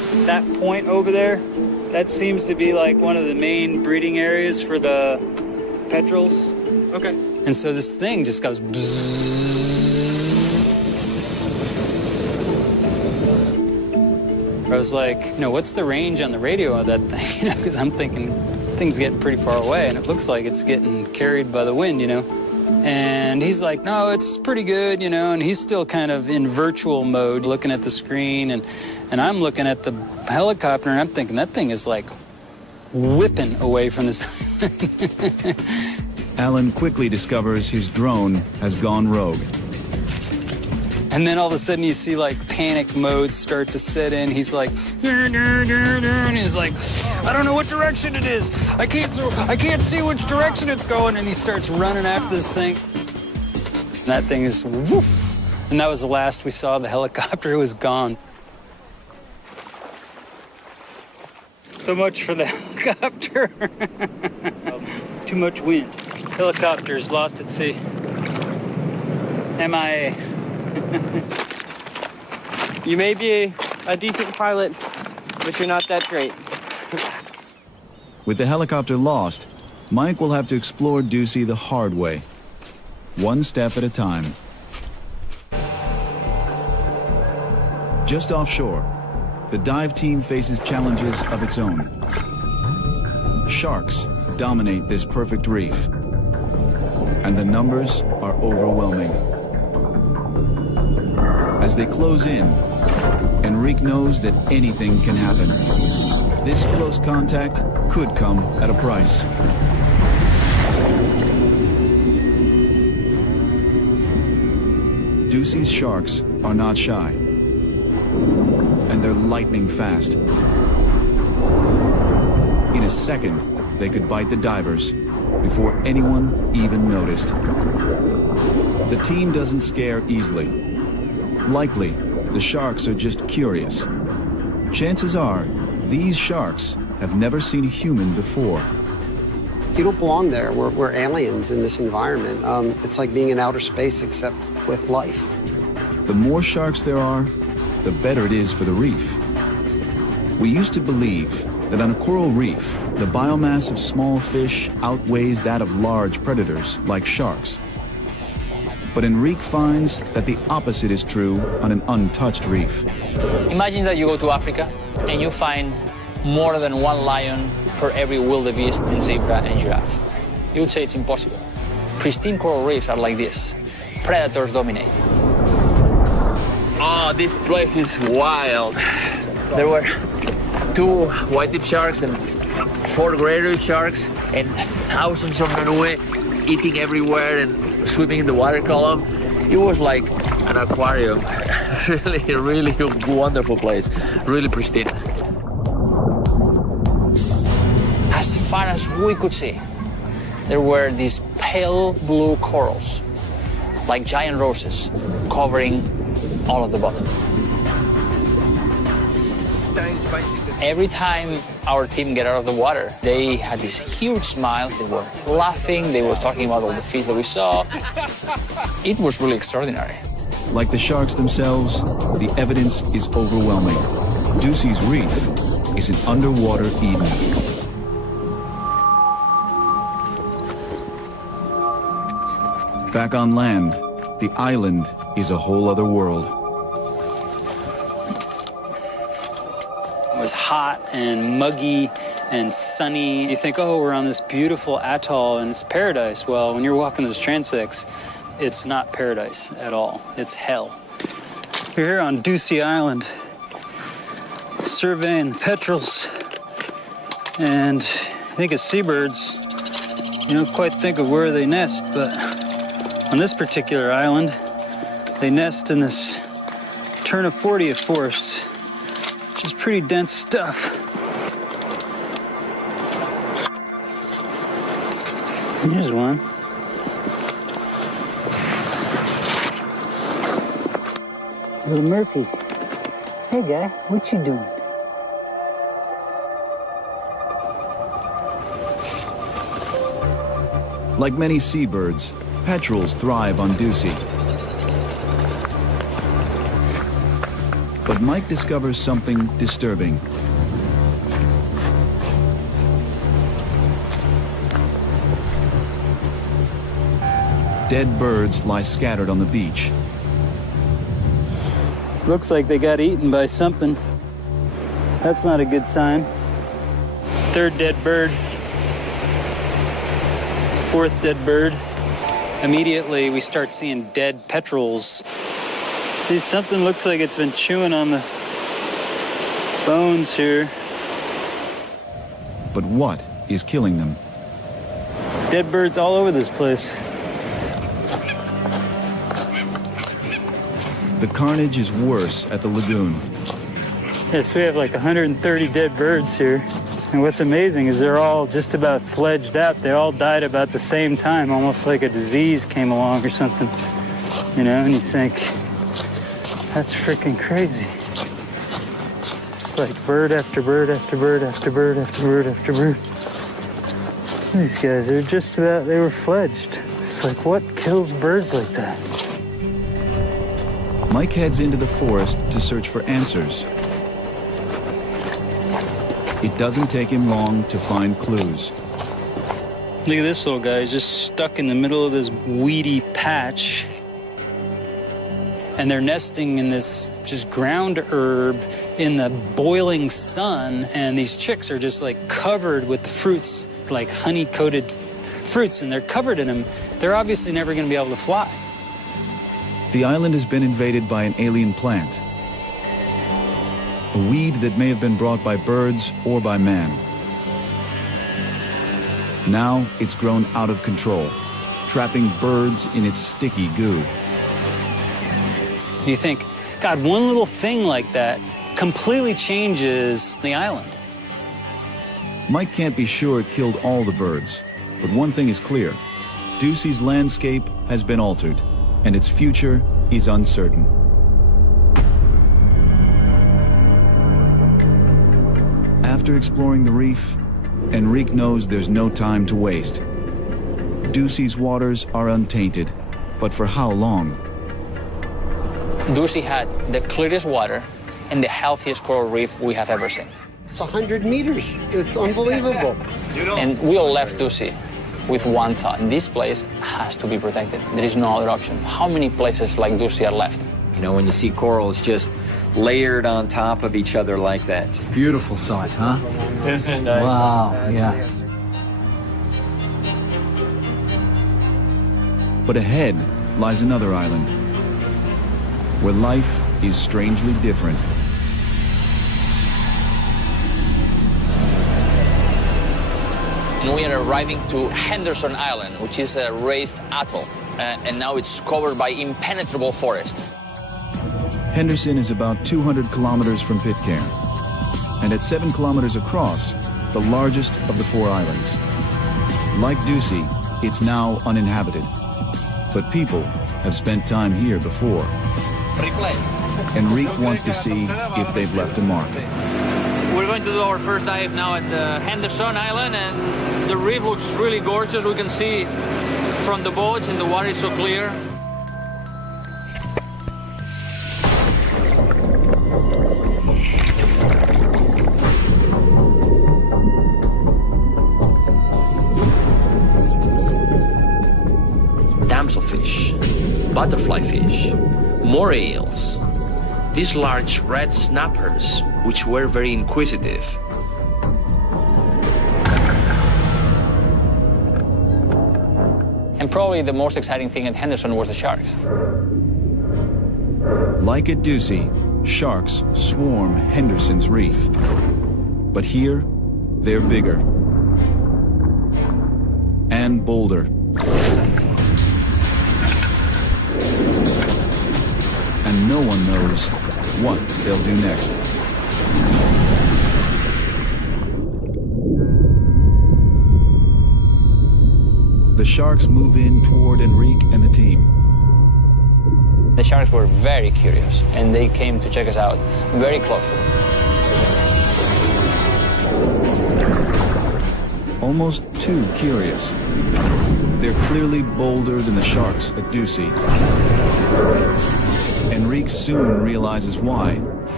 That point over there, that seems to be like one of the main breeding areas for the petrels. Okay. And so this thing just goes bzzz. I was like, you know, what's the range on the radio of that thing? You know, because I'm thinking thing's getting pretty far away, and it looks like it's getting carried by the wind, you know. And he's like, no, it's pretty good, you know, and he's still kind of in virtual mode, looking at the screen, and I'm looking at the helicopter, and I'm thinking that thing is like whipping away from this. Alan quickly discovers his drone has gone rogue. And then all of a sudden you see like panic mode start to set in. He's like, and he's like, I don't know what direction it is. I can't see which direction it's going. And he starts running after this thing. And that thing is woof. And that was the last we saw of the helicopter. It was gone. So much for the helicopter. Too much wind. Helicopter's lost at sea. MIA. You may be a decent pilot, but you're not that great. With the helicopter lost, Mike will have to explore Ducie the hard way, one step at a time. Just offshore, the dive team faces challenges of its own. Sharks dominate this perfect reef, and the numbers are overwhelming. As they close in, Enrique knows that anything can happen. This close contact could come at a price. Ducie's sharks are not shy, and they're lightning fast. In a second, they could bite the divers before anyone even noticed. The team doesn't scare easily. Likely, the sharks are just curious. Chances are, these sharks have never seen a human before. You don't belong there. We're aliens in this environment. It's like being in outer space, except with life. The more sharks there are, the better it is for the reef. We used to believe that on a coral reef, the biomass of small fish outweighs that of large predators like sharks. But Enrique finds that the opposite is true on an untouched reef. Imagine that you go to Africa and you find more than one lion per every wildebeest and zebra and giraffe. You would say it's impossible. Pristine coral reefs are like this. Predators dominate. Oh, this place is wild. There were 2 white-tip sharks and 4 greater sharks and thousands of nanue eating everywhere and swimming in the water column. It was like an aquarium. really wonderful place. Really pristine. As far as we could see, there were these pale blue corals, like giant roses, covering all of the bottom. Every time our team get out of the water, they had this huge smile. They were laughing. They were talking about all the fish that we saw. It was really extraordinary. Like the sharks themselves, the evidence is overwhelming. Ducie's reef is an underwater Eden. Back on land, the island is a whole other world. It was hot and muggy and sunny. You think, oh, we're on this beautiful atoll and it's paradise. Well, when you're walking those transects, it's not paradise at all. It's hell. We're here on Ducie Island, surveying petrels, and I think of seabirds. You don't quite think of where they nest, but on this particular island, they nest in this Turnifordia forest, which is pretty dense stuff. Here's one. Little Murphy. Hey, guy, what you doing? Like many seabirds, petrels thrive on Ducie. But But Mike discovers something disturbing. Dead birds lie scattered on the beach. Looks like they got eaten by something. That's not a good sign. Third dead bird. Fourth dead bird. Immediately, we start seeing dead petrels. See, something looks like it's been chewing on the bones here. But what is killing them? Dead birds all over this place. The carnage is worse at the lagoon. Yes, we have like 130 dead birds here. And what's amazing is they're all just about fledged out. They all died about the same time, almost like a disease came along or something. You know, and you think, that's freaking crazy. It's like bird after bird after bird after bird after bird after bird. These guys, they're just about, they were fledged. It's like, what kills birds like that? Mike heads into the forest to search for answers. It doesn't take him long to find clues. Look at this little guy, he's just stuck in the middle of this weedy patch. And they're nesting in this just ground herb in the boiling sun, and these chicks are just like covered with the fruits, like honey-coated fruits, and they're covered in them. They're obviously never gonna be able to fly. The island has been invaded by an alien plant. A weed that may have been brought by birds or by man. Now it's grown out of control, trapping birds in its sticky goo. You think, God, one little thing like that completely changes the island. Mike can't be sure it killed all the birds, but one thing is clear. Ducey's landscape has been altered, and its future is uncertain. After exploring the reef, Enrique knows there's no time to waste. Ducey's waters are untainted, but for how long? Ducey had the clearest water and the healthiest coral reef we have ever seen. It's 100 meters. It's unbelievable. And we all left Ducey with one thought. This place has to be protected. There is no other option. How many places like Ducey are left? You know, when you see corals just layered on top of each other like that. Beautiful sight, huh? Isn't it nice? Wow, yeah. But ahead lies another island, where life is strangely different. And we are arriving to Henderson Island, which is a raised atoll, and now it's covered by impenetrable forest. Henderson is about 200 kilometers from Pitcairn, and at 7 kilometers across, the largest of the 4 islands. Like Ducey, it's now uninhabited, but people have spent time here before. Replay. Enrique wants to see if they've left a mark. We're going to do our first dive now at Henderson Island, and the reef looks really gorgeous. We can see from the boats, and the water is so clear. Damselfish, butterfly fish, more eels, these large red snappers, which were very inquisitive. And probably the most exciting thing at Henderson was the sharks. Like at Ducey, sharks swarm Henderson's reef. But here, they're bigger and bolder. And no one knows what they'll do next. The sharks move in toward Enrique and the team. The sharks were very curious, and they came to check us out very closely. Almost too curious. They're clearly bolder than the sharks at Ducey. Enrique soon realizes why.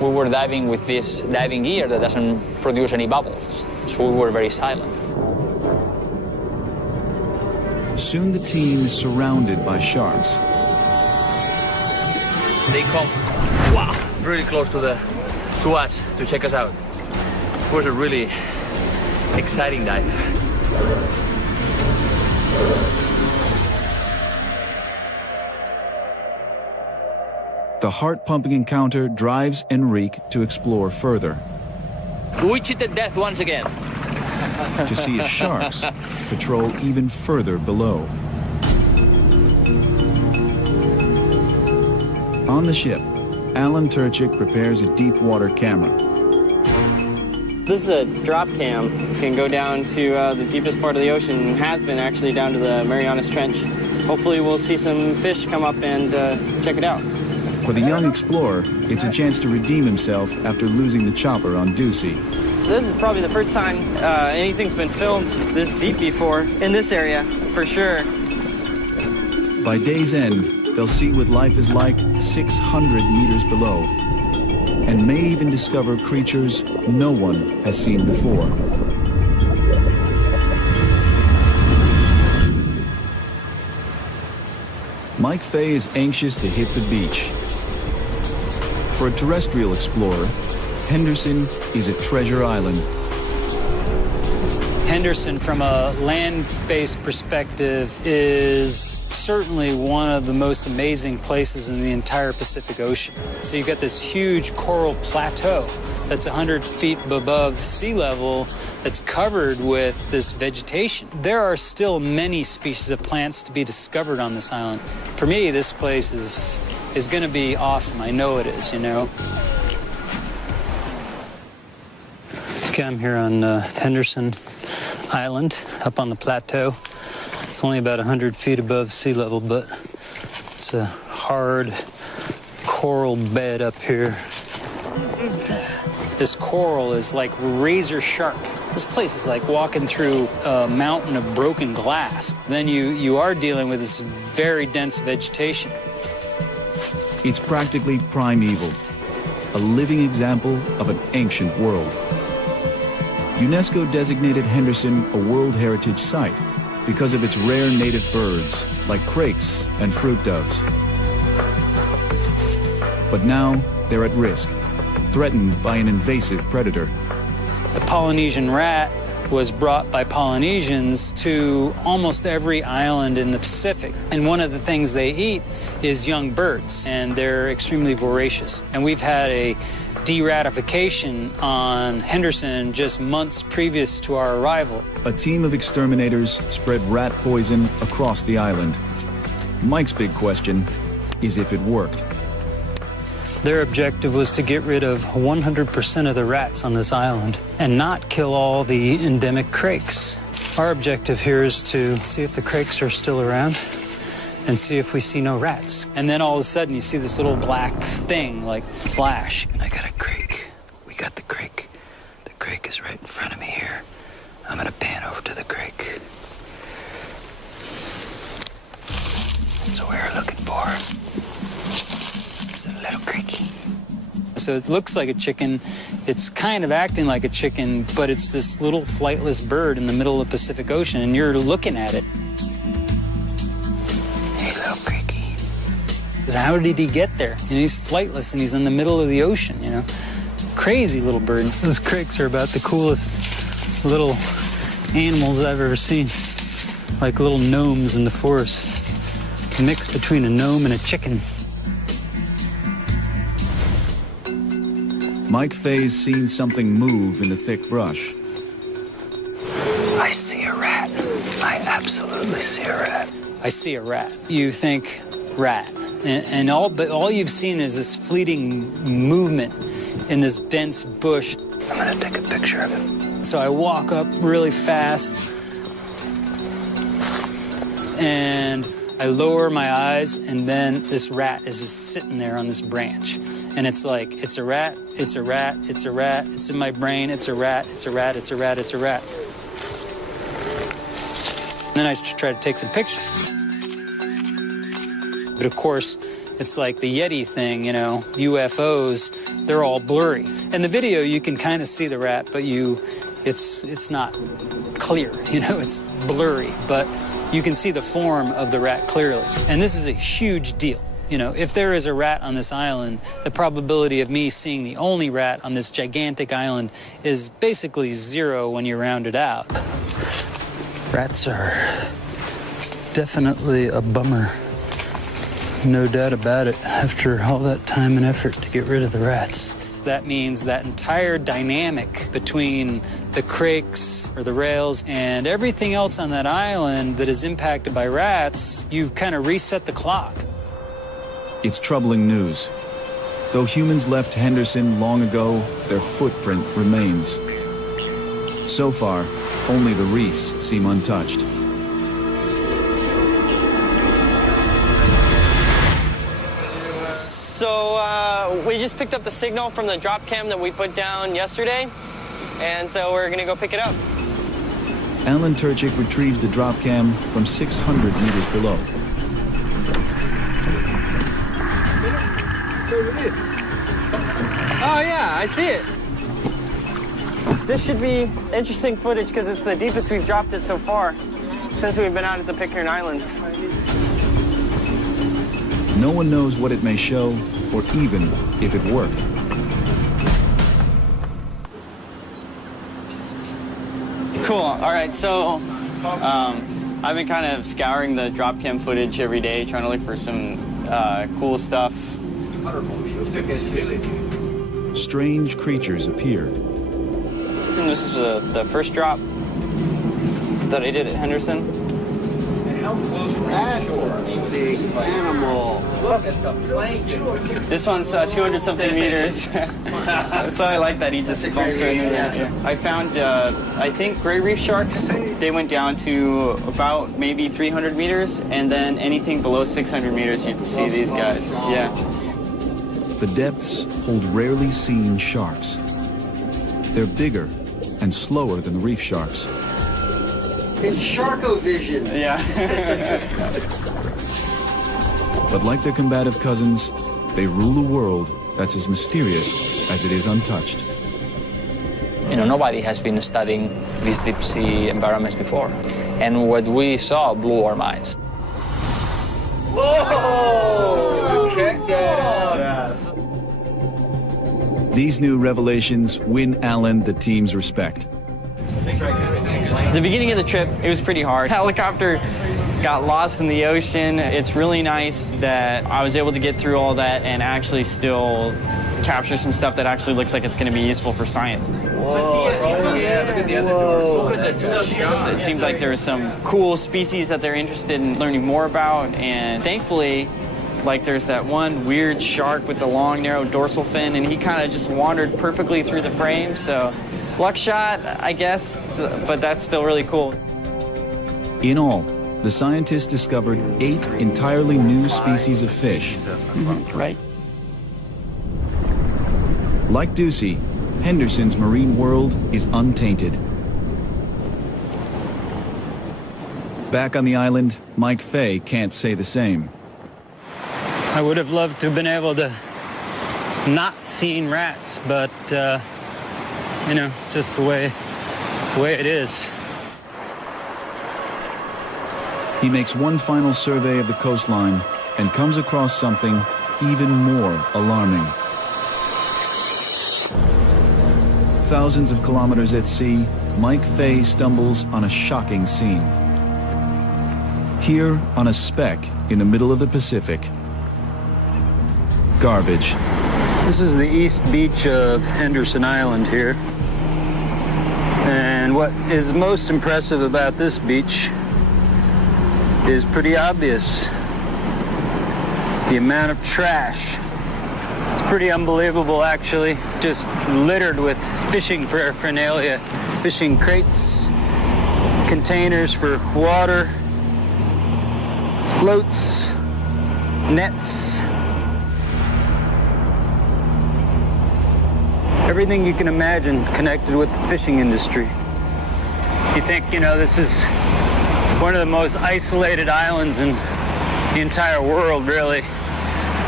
we were diving with this diving gear that doesn't produce any bubbles, so we were very silent. Soon the team is surrounded by sharks. They come, wow, really close to us to check us out. It was a really exciting dive. The heart-pumping encounter drives Enrique to explore further. We cheated death once again. To see if sharks patrol even further below. On the ship, Alan Turchik prepares a deep water camera. This is a drop cam. It can go down to the deepest part of the ocean, and has been actually down to the Marianas Trench. Hopefully we'll see some fish come up and check it out. For the young explorer, it's a chance to redeem himself after losing the chopper on Ducie. This is probably the first time anything's been filmed this deep before, in this area, for sure. By day's end, they'll see what life is like 600 meters below, and may even discover creatures no one has seen before. Mike Fay is anxious to hit the beach. For a terrestrial explorer, Henderson is a treasure island. Henderson, from a land-based perspective, is certainly one of the most amazing places in the entire Pacific Ocean. So you've got this huge coral plateau that's 100 feet above sea level that's covered with this vegetation. There are still many species of plants to be discovered on this island. For me, this place is going to be awesome. I know it is, you know. Okay, I'm here on Henderson Island, up on the plateau. It's only about 100 feet above sea level, but it's a hard coral bed up here. This coral is like razor sharp. This place is like walking through a mountain of broken glass. Then you are dealing with this very dense vegetation. It's practically primeval, a living example of an ancient world. UNESCO designated Henderson a World Heritage Site because of its rare native birds, like crakes and fruit doves. But now they're at risk, threatened by an invasive predator. The Polynesian rat was brought by Polynesians to almost every island in the Pacific. And one of the things they eat is young birds, and they're extremely voracious. And we've had a de-ratification on Henderson just months previous to our arrival. A team of exterminators spread rat poison across the island. Mike's big question is if it worked. Their objective was to get rid of 100% of the rats on this island and not kill all the endemic crakes. Our objective here is to see if the crakes are still around and see if we see no rats. And then all of a sudden you see this little black thing like flash. And I got a crake. We got the crake. The crake is right in front of me here. I'm gonna pan over to the crake. That's what we were looking for. It's a little creaky. So it looks like a chicken. It's kind of acting like a chicken, but it's this little flightless bird in the middle of the Pacific Ocean, and you're looking at it. Hey, little creaky. How did he get there? And he's flightless, and he's in the middle of the ocean, you know? Crazy little bird. Those crakes are about the coolest little animals I've ever seen. Like little gnomes in the forest. A mix between a gnome and a chicken. Mike Fay's seen something move in the thick brush. I see a rat. I absolutely see a rat. I see a rat. You think rat. And all you've seen is this fleeting movement in this dense bush. I'm gonna take a picture of it. So I walk up really fast and I lower my eyes, and then this rat is just sitting there on this branch. And it's like, it's a rat, it's a rat, it's a rat, it's in my brain, it's a rat, it's a rat, it's a rat, it's a rat. And then I try to take some pictures. But of course, It's like the Yeti thing, you know, UFOs, they're all blurry. In the video, you can kind of see the rat, but it's not clear, you know, it's blurry, but you can see the form of the rat clearly. And this is a huge deal. You know, if there is a rat on this island, the probability of me seeing the only rat on this gigantic island is basically 0 when you round it out. Rats are definitely a bummer. No doubt about it, after all that time and effort to get rid of the rats. That means that entire dynamic between the crakes or the rails and everything else on that island that is impacted by rats, you've kind of reset the clock. It's troubling news. Though humans left Henderson long ago, their footprint remains. So far, only the reefs seem untouched. So we just picked up the signal from the drop cam that we put down yesterday, and so we're gonna go pick it up. Alan Turchik retrieves the drop cam from 600 meters below. Oh yeah, I see it. This should be interesting footage because it's the deepest we've dropped it so far since we've been out at the Pitcairn Islands. No one knows what it may show or even if it worked. Cool, all right, so I've been kind of scouring the drop cam footage every day, trying to look for some cool stuff. Strange creatures appear. And this is the first drop that I did at Henderson. And how close were you shore? Big animal. This one's 200-something meters. So I like that he just bumps right in there. Yeah. I found, I think, gray reef sharks. They went down to about maybe 300 meters, and then anything below 600 meters, you can see these guys. Yeah. The depths hold rarely seen sharks. They're bigger and slower than the reef sharks. It's Sharko-vision. Yeah. But like their combative cousins, they rule a world that's as mysterious as it is untouched. You know, nobody has been studying these deep sea environments before. And what we saw blew our minds. Whoa! Check that out. These new revelations win Alan the team's respect. The beginning of the trip, it was pretty hard. Helicopter got lost in the ocean. It's really nice that I was able to get through all that and actually still capture some stuff that actually looks like it's going to be useful for science. Whoa. Yeah, look at the other doors. It seemed like there were some cool species that they're interested in learning more about, and thankfully, like there's that one weird shark with the long, narrow dorsal fin, and he kind of just wandered perfectly through the frame, so luck shot, I guess, but that's still really cool. In all, the scientists discovered 8 entirely new species of fish. Right. Like Ducey, Henderson's marine world is untainted. Back on the island, Mike Fay can't say the same. I would have loved to have been able to not seen rats, but, you know, just the way it is. He makes one final survey of the coastline and comes across something even more alarming. Thousands of kilometers at sea, Mike Fay stumbles on a shocking scene. Here, on a speck in the middle of the Pacific, garbage. This is the east beach of Henderson Island here. And what is most impressive about this beach is pretty obvious. The amount of trash. It's pretty unbelievable, actually. Just littered with fishing paraphernalia. Fishing crates, containers for water, floats, nets. Everything you can imagine connected with the fishing industry. You think, you know, this is one of the most isolated islands in the entire world, really.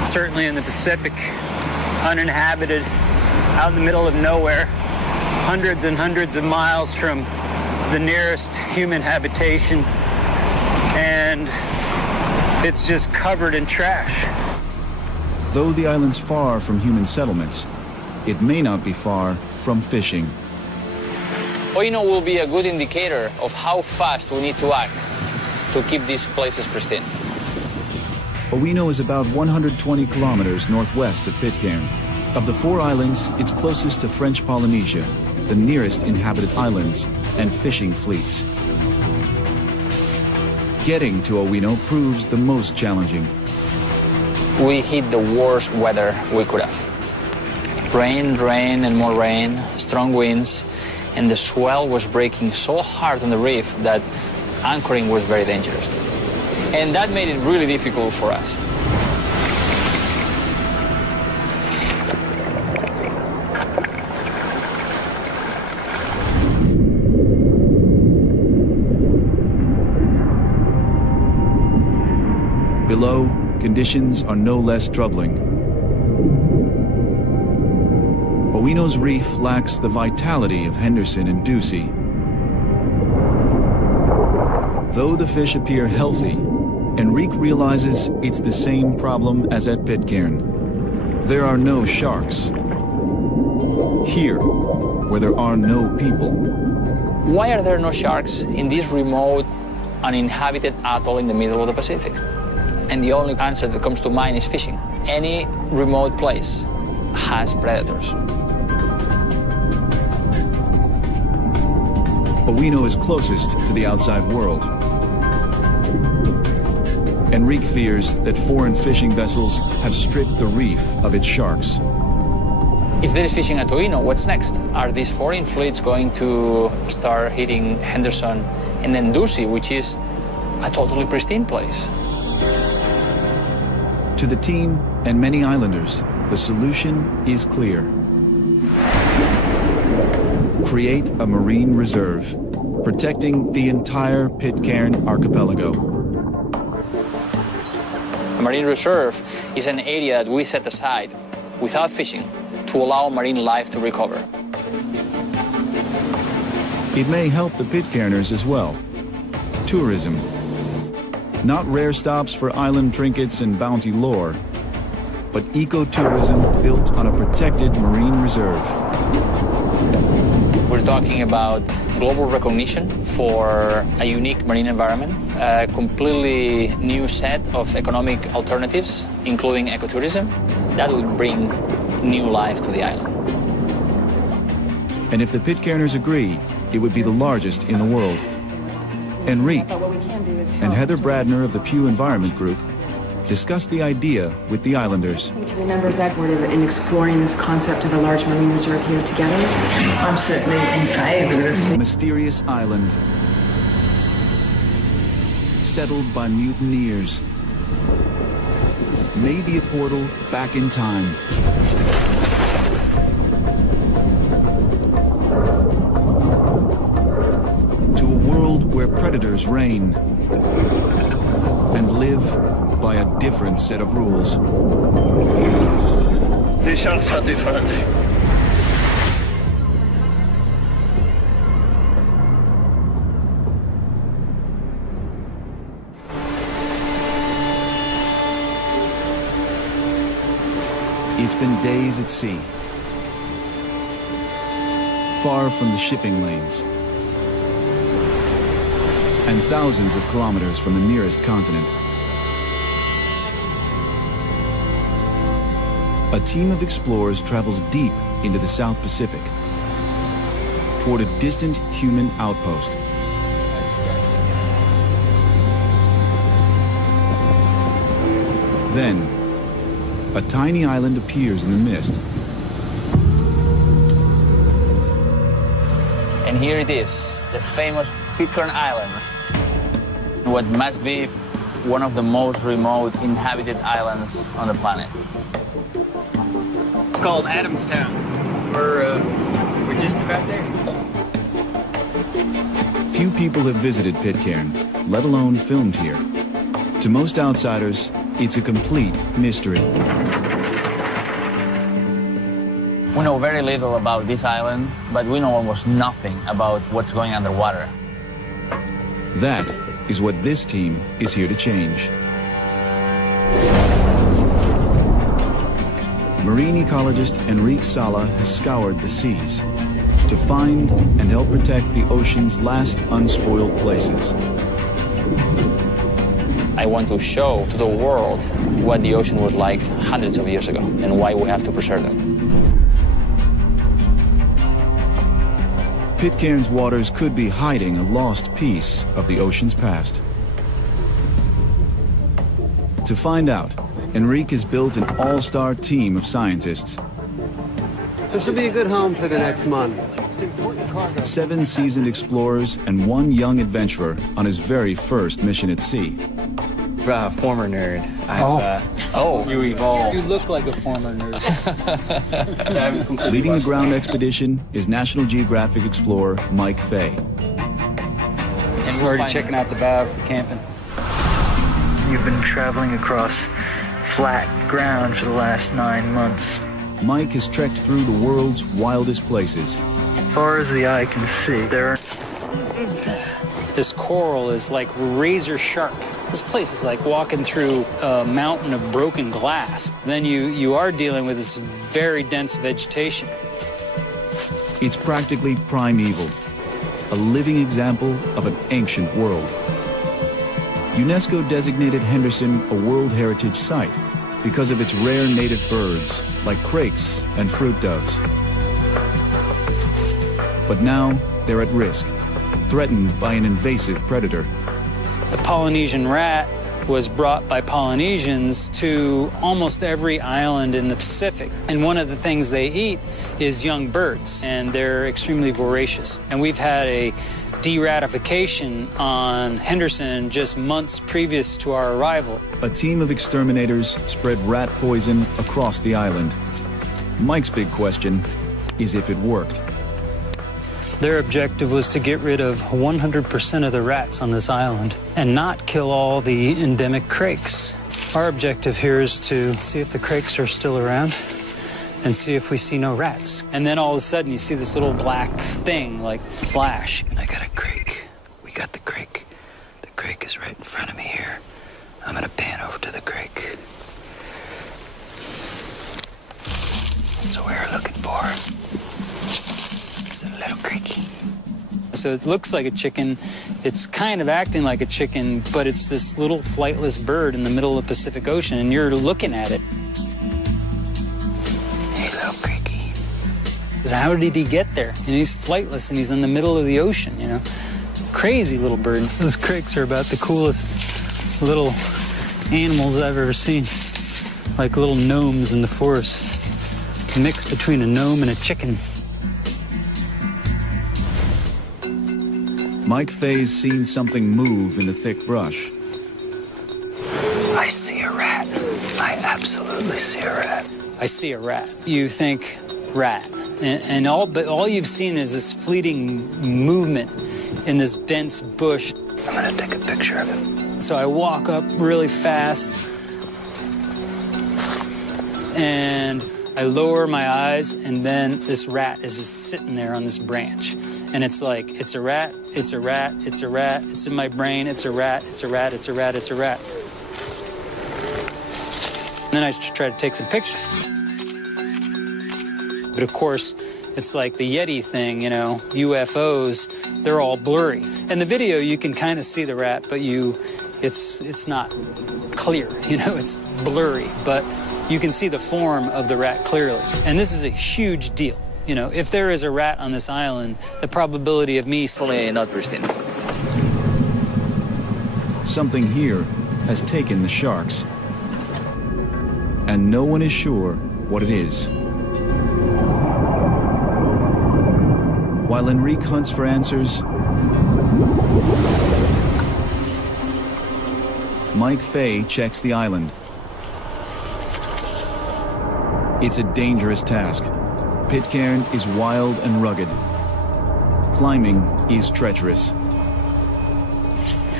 certainly in the Pacific, uninhabited, out in the middle of nowhere, hundreds and hundreds of miles from the nearest human habitation, and it's just covered in trash. Though the island's far from human settlements, it may not be far from fishing. Oino will be a good indicator of how fast we need to act to keep these places pristine. Oino is about 120 kilometers northwest of Pitcairn. Of the 4 islands, it's closest to French Polynesia, the nearest inhabited islands and fishing fleets. Getting to Oino proves the most challenging. We hit the worst weather we could have. Rain, rain, and more rain, strong winds, and the swell was breaking so hard on the reef that anchoring was very dangerous. And that made it really difficult for us. Below, conditions are no less troubling. Oino's reef lacks the vitality of Henderson and Ducie. Though the fish appear healthy, Enrique realizes it's the same problem as at Pitcairn. There are no sharks. Here, where there are no people. Why are there no sharks in this remote, uninhabited atoll in the middle of the Pacific? And the only answer that comes to mind is fishing. Any remote place has predators. Oino is closest to the outside world. Enrique fears that foreign fishing vessels have stripped the reef of its sharks. If there is fishing at Oino, what's next? Are these foreign fleets going to start hitting Henderson and then Ducie, which is a totally pristine place? To the team and many islanders, the solution is clear. Create a marine reserve, protecting the entire Pitcairn archipelago. A marine reserve is an area that we set aside without fishing to allow marine life to recover. It may help the Pitcairners as well. Tourism. Not rare stops for island trinkets and bounty lore, but ecotourism built on a protected marine reserve. We're talking about global recognition for a unique marine environment, a completely new set of economic alternatives, including ecotourism, that would bring new life to the island. And if the Pitcairners agree, it would be the largest in the world. Enrique and Heather Bradner of the Pew Environment Group discussed the idea with the islanders. To remember Edward in exploring this concept of a large marine reserve here together. I'm certainly in favour of the mysterious island, settled by mutineers, may be a portal back in time. To a world where predators reign and live by a different set of rules. The sharks are different. It's been days at sea, far from the shipping lanes, and thousands of kilometers from the nearest continent. A team of explorers travels deep into the South Pacific, toward a distant human outpost. Then, a tiny island appears in the mist. And here it is, the famous Pitcairn Island, what must be one of the most remote inhabited islands on the planet. It's called Adamstown. We're just about there. Few people have visited Pitcairn, let alone filmed here. To most outsiders, it's a complete mystery. We know very little about this island, but we know almost nothing about what's going underwater. That is what this team is here to change. Marine ecologist Enrique Sala has scoured the seas to find and help protect the ocean's last unspoiled places. I want to show to the world what the ocean was like hundreds of years ago and why we have to preserve them. Pitcairn's waters could be hiding a lost piece of the ocean's past. To find out, Enrique has built an all-star team of scientists. This will be a good home for the next month. 7 seasoned explorers and 1 young adventurer on his very first mission at sea. Former nerd. You evolved. You look like a former nerd. Leading the ground expedition is National Geographic explorer Mike Fay. And we're already checking out the bow for camping. You've been traveling across flat ground for the last 9 months. Mike has trekked through the world's wildest places. As far as the eye can see, there are... This coral is like razor sharp. This place is like walking through a mountain of broken glass. Then you are dealing with this very dense vegetation. It's practically primeval, a living example of an ancient world. UNESCO designated Henderson a World Heritage Site because of its rare native birds, like crakes and fruit doves. But now they're at risk, threatened by an invasive predator. The Polynesian rat was brought by Polynesians to almost every island in the Pacific. And one of the things they eat is young birds, and they're extremely voracious. And we've had a de-ratification on Henderson just months previous to our arrival. A team of exterminators spread rat poison across the island. Mike's big question is if it worked. Their objective was to get rid of 100% of the rats on this island and not kill all the endemic crakes. Our objective here is to see if the crakes are still around and see if we see no rats. And then all of a sudden you see this little black thing like flash. And I got a crake. We got the crake. The crake is right in front of me here. I'm gonna pan over to the crake. That's what we're looking for. It's a little creaky. So it looks like a chicken. It's kind of acting like a chicken, but it's this little flightless bird in the middle of the Pacific Ocean, and you're looking at it. Hey, little creaky. So how did he get there? And he's flightless, and he's in the middle of the ocean, you know? Crazy little bird. Those crakes are about the coolest little animals I've ever seen. Like little gnomes in the forest. A mix between a gnome and a chicken. Mike Fay's seen something move in the thick brush. I see a rat. I absolutely see a rat. I see a rat. You think rat. But all you've seen is this fleeting movement in this dense bush. I'm gonna take a picture of it. So I walk up really fast and I lower my eyes, and then this rat is just sitting there on this branch. And it's like, it's a rat, it's a rat, it's a rat, it's in my brain, it's a rat, it's a rat, it's a rat, it's a rat. And then I try to take some pictures. But of course, it's like the Yeti thing, you know, UFOs, they're all blurry. In the video, you can kind of see the rat, but it's not clear, you know, it's blurry. But you can see the form of the rat clearly. And this is a huge deal. You know, if there is a rat on this island, the probability of me... Not pristine. Something here has taken the sharks. And no one is sure what it is. While Enrique hunts for answers, Mike Fay checks the island. It's a dangerous task. Pitcairn is wild and rugged. Climbing is treacherous.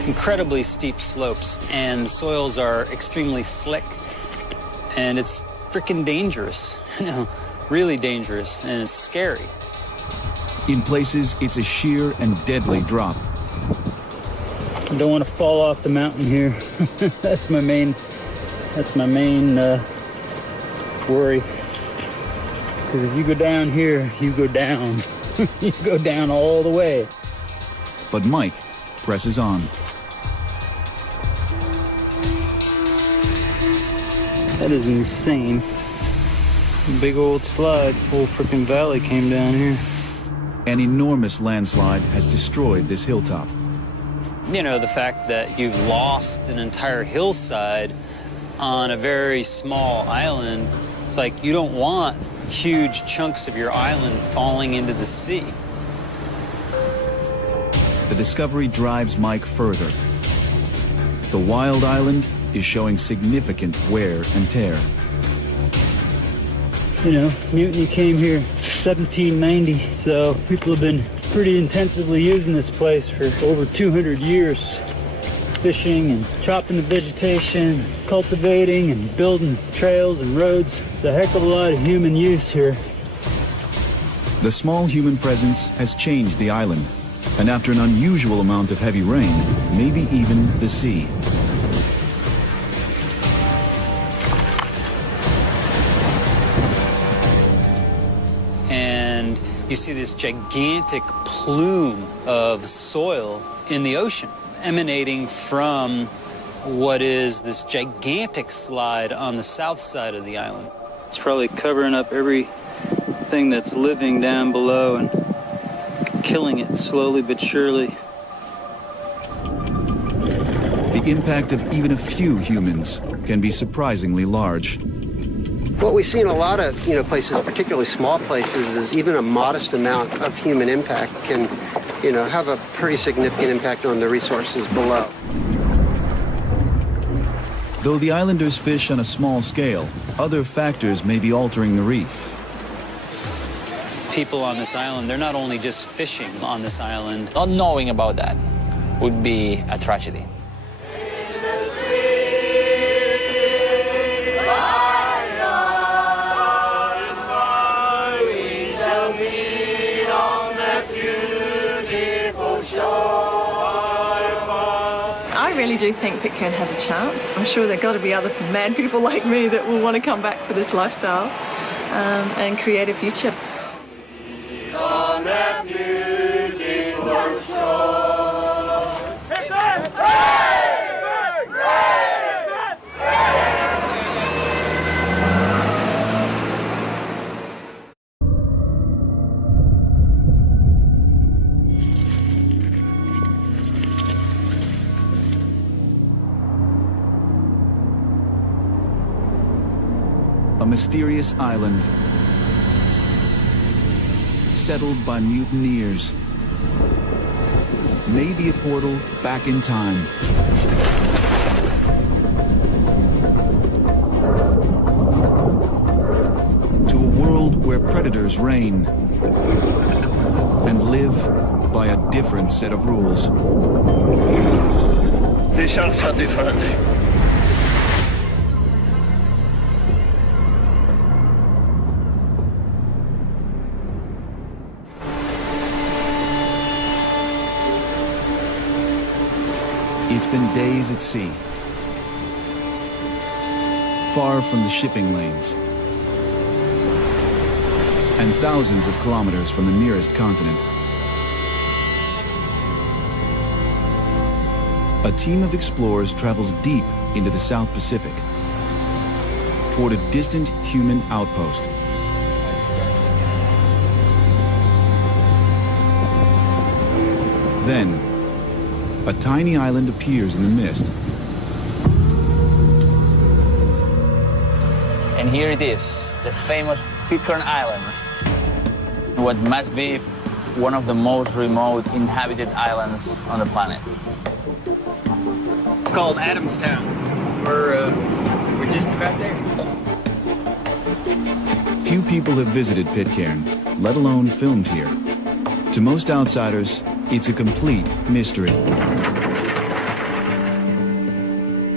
incredibly steep slopes, and the soils are extremely slick, and it's freaking dangerous, you know, really dangerous, and it's scary. In places, it's a sheer and deadly drop. I don't want to fall off the mountain here. That's my main worry. Because if you go down here, you go down. You go down all the way. But Mike presses on. That is insane. Big old slide, whole freaking valley came down here. An enormous landslide has destroyed this hilltop. You know, the fact that you've lost an entire hillside on a very small island, it's like you don't want huge chunks of your island falling into the sea. The discovery drives Mike further. The wild island is showing significant wear and tear. You know, Mutiny came here 1790, so people have been pretty intensively using this place for over 200 years. Fishing and chopping the vegetation, cultivating and building trails and roads. It's a heck of a lot of human use here. The small human presence has changed the island, and after an unusual amount of heavy rain, maybe even the sea. And you see this gigantic plume of soil in the ocean, emanating from what is this gigantic slide on the south side of the island. It's probably covering up everything that's living down below and killing it slowly but surely. The impact of even a few humans can be surprisingly large. What we see in a lot of places, particularly small places, is even a modest amount of human impact can have a pretty significant impact on the resources below. Though the islanders fish on a small scale, other factors may be altering the reef. People on this island, they're not only just fishing on this island. Not knowing about that would be a tragedy. I really do think Pitcairn has a chance. I'm sure there have got to be other mad people like me that will want to come back for this lifestyle and create a future. On that beautiful shore. A mysterious island settled by mutineers. Maybe a portal back in time. To a world where predators reign and live by a different set of rules. The sharks are different. It's been days at sea, far from the shipping lanes, and thousands of kilometers from the nearest continent. A team of explorers travels deep into the South Pacific, toward a distant human outpost. Then, a tiny island appears in the mist. And here it is, the famous Pitcairn Island, what must be one of the most remote inhabited islands on the planet. It's called Adamstown. We're just about there. Few people have visited Pitcairn, let alone filmed here. To most outsiders, it's a complete mystery.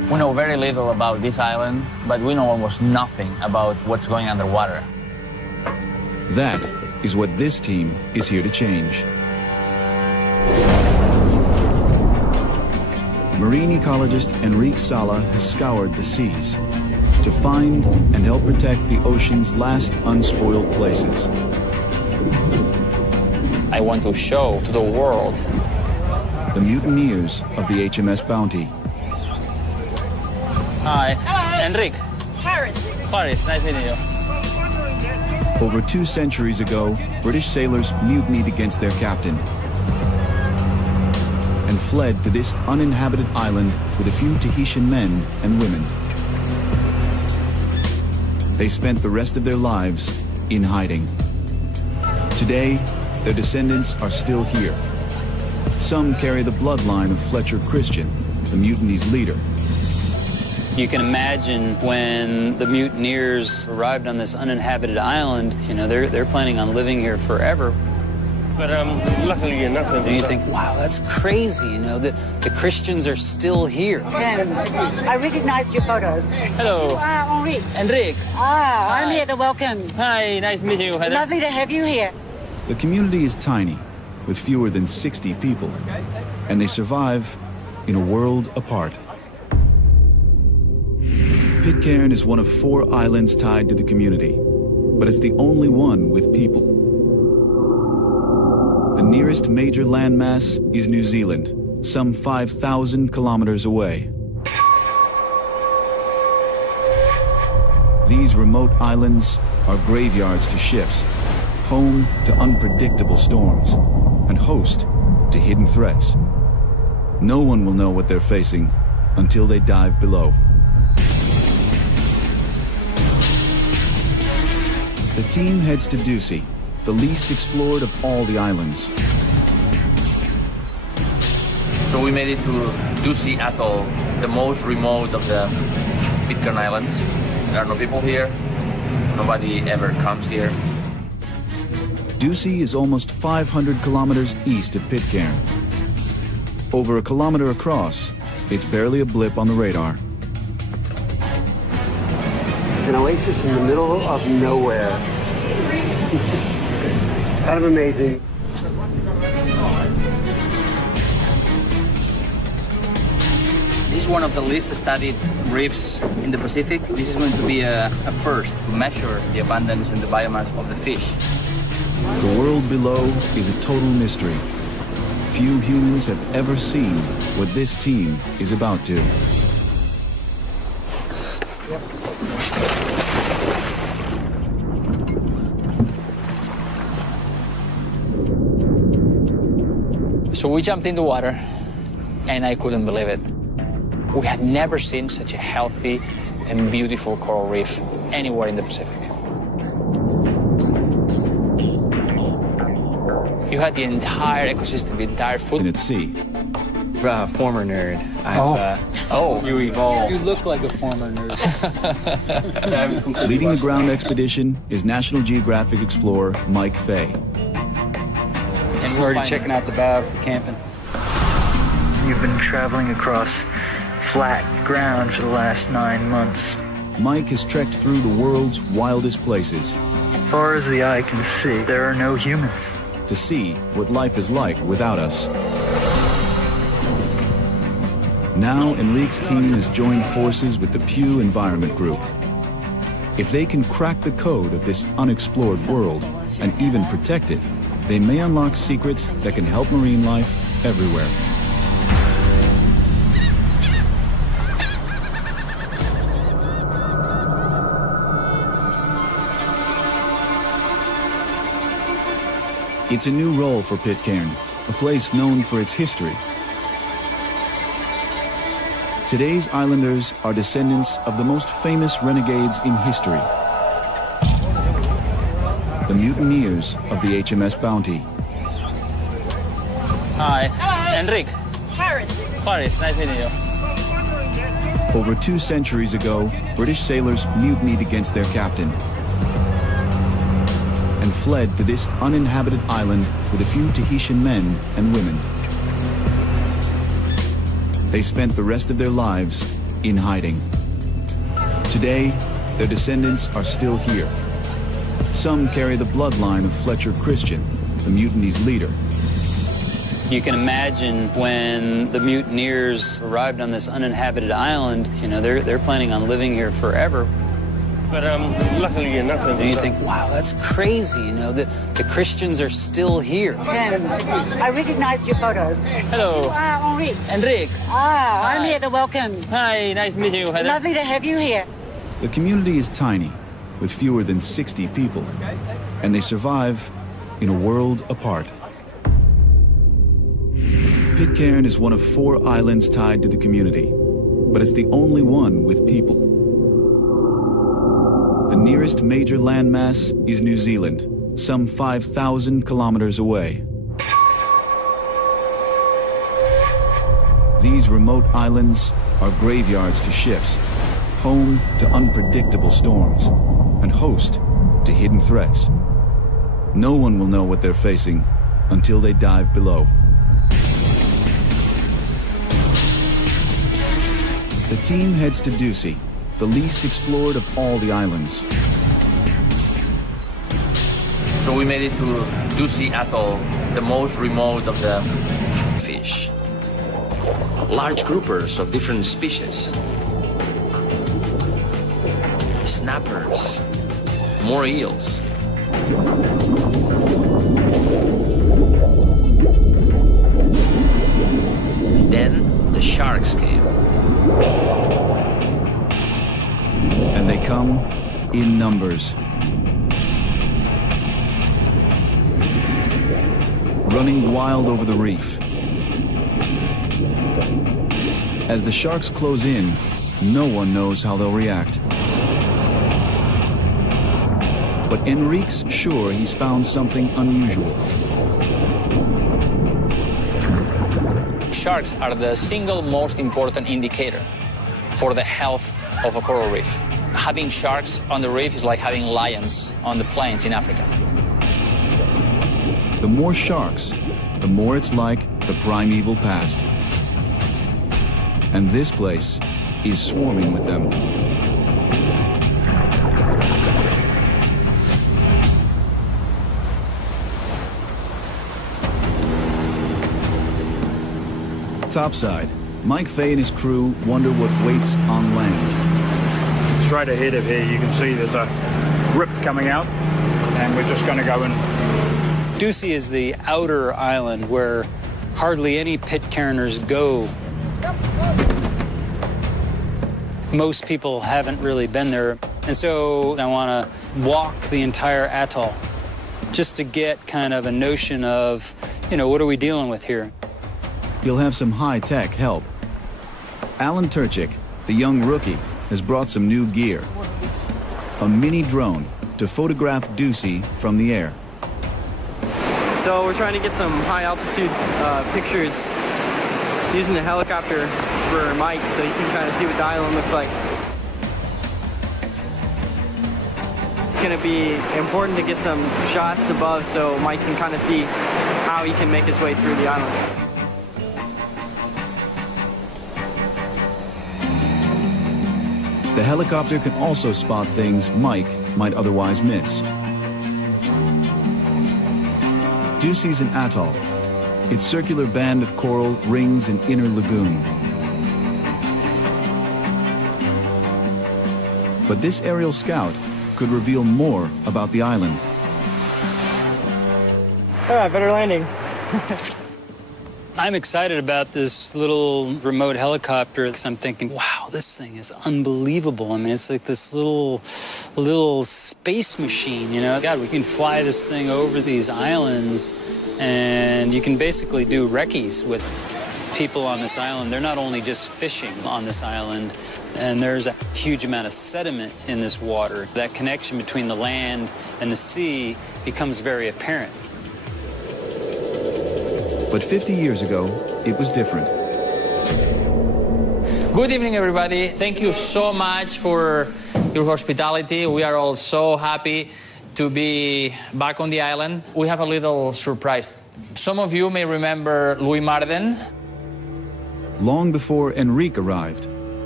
We know very little about this island, but we know almost nothing about what's going underwater. That is what this team is here to change. Marine ecologist Enrique Sala has scoured the seas to find and help protect the ocean's last unspoiled places. I want to show to the world the mutineers of the HMS Bounty. Hi. Hello. Enrique. Paris. Paris, nice meeting you. Over 2 centuries ago, British sailors mutinied against their captain and fled to this uninhabited island with a few Tahitian men and women. They spent the rest of their lives in hiding. Today, their descendants are still here. Some carry the bloodline of Fletcher Christian, the mutiny's leader. You can imagine when the mutineers arrived on this uninhabited island, you know, they're planning on living here forever. But luckily enough, and you think, wow, that's crazy, you know, that the Christians are still here. I recognized your photo. Hello. Henri. Enrique. I'm here to welcome. Hi, nice meeting you, Heather. Lovely to have you here. The community is tiny, with fewer than 60 people, and they survive in a world apart. Pitcairn is one of 4 islands tied to the community, but it's the only one with people. The nearest major landmass is New Zealand, some 5,000 kilometers away. These remote islands are graveyards to ships, home to unpredictable storms, and host to hidden threats. No one will know what they're facing until they dive below. The team heads to Ducie, the least explored of all the islands. So we made it to Ducie Atoll, the most remote of the Pitcairn Islands. There are no people here. Nobody ever comes here. Ducie is almost 500 kilometers east of Pitcairn. Over a kilometer across, it's barely a blip on the radar. It's an oasis in the middle of nowhere. Kind of amazing. This is one of the least studied reefs in the Pacific. This is going to be a first to measure the abundance and the biomass of the fish. The world below is a total mystery. Few humans have ever seen what this team is about to. So we jumped in the water, and I couldn't believe it. We had never seen such a healthy and beautiful coral reef anywhere in the Pacific. You had the entire ecosystem, the entire food. In its sea. Former nerd. You evolved. You look like a former nerd. Leading the ground expedition is National Geographic explorer Mike Fay. And we're already checking out the bow for camping. You've been traveling across flat ground for the last 9 months. Mike has trekked through the world's wildest places. As far as the eye can see, there are no humans. To see what life is like without us. Now Enrique's team has joined forces with the Pew Environment Group. If they can crack the code of this unexplored world and even protect it, they may unlock secrets that can help marine life everywhere. It's a new role for Pitcairn, a place known for its history. Today's islanders are descendants of the most famous renegades in history, the mutineers of the HMS Bounty. Hi. Hello. Enrique. Paris. Paris, nice meeting you. Over 2 centuries ago, British sailors mutinied against their captain and fled to this uninhabited island with a few Tahitian men and women. They spent the rest of their lives in hiding. Today, their descendants are still here. Some carry the bloodline of Fletcher Christian, the mutiny's leader. You can imagine when the mutineers arrived on this uninhabited island, you know, they're planning on living here forever. But luckily enough... And you think, wow, that's crazy, you know, that the Christians are still here. I recognized your photo. Hello. You are Henri. Enrique. I'm here to welcome. Hi, nice meeting you, Heather. Lovely to have you here. The community is tiny, with fewer than 60 people, and they survive in a world apart. Pitcairn is one of 4 islands tied to the community, but it's the only one with people. The nearest major landmass is New Zealand, some 5,000 kilometers away. These remote islands are graveyards to ships, home to unpredictable storms, and host to hidden threats. No one will know what they're facing until they dive below. The team heads to Ducie, the least explored of all the islands. So we made it to Ducie Atoll, the most remote of the fish. Large groupers of different species. Snappers, more eels. Then the sharks came. And they come in numbers. Running wild over the reef. As the sharks close in, no one knows how they'll react. But Enrique's sure he's found something unusual. Sharks are the single most important indicator for the health of a coral reef. Having sharks on the reef is like having lions on the plains in Africa. The more sharks, the more it's like the primeval past. And this place is swarming with them. Topside, Mike Fay and his crew wonder what waits on land. Straight ahead of here, you can see there's a rip coming out, and we're just going to go in. Ducie is the outer island where hardly any Pitcairners go. Most people haven't really been there, and so I want to walk the entire atoll just to get kind of a notion of, you know, what are we dealing with here? You'll have some high-tech help. Alan Turchik, the young rookie, has brought some new gear. A mini drone to photograph Ducie from the air. So we're trying to get some high-altitude pictures using the helicopter for Mike so you can kind of see what the island looks like. It's going to be important to get some shots above so Mike can kind of see how he can make his way through the island. The helicopter can also spot things Mike might otherwise miss. Ducie's an atoll. Its circular band of coral rings an inner lagoon. But this aerial scout could reveal more about the island. Ah, better landing. I'm excited about this little remote helicopter because I'm thinking, wow, this thing is unbelievable. I mean, it's like this little space machine, you know? God, we can fly this thing over these islands and you can basically do recce's with people on this island. They're not only just fishing on this island, and there's a huge amount of sediment in this water. That connection between the land and the sea becomes very apparent. But 50 years ago, it was different. Good evening, everybody. Thank you so much for your hospitality. We are all so happy to be back on the island. We have a little surprise. Some of you may remember Louis Marden. Long before Enrique arrived,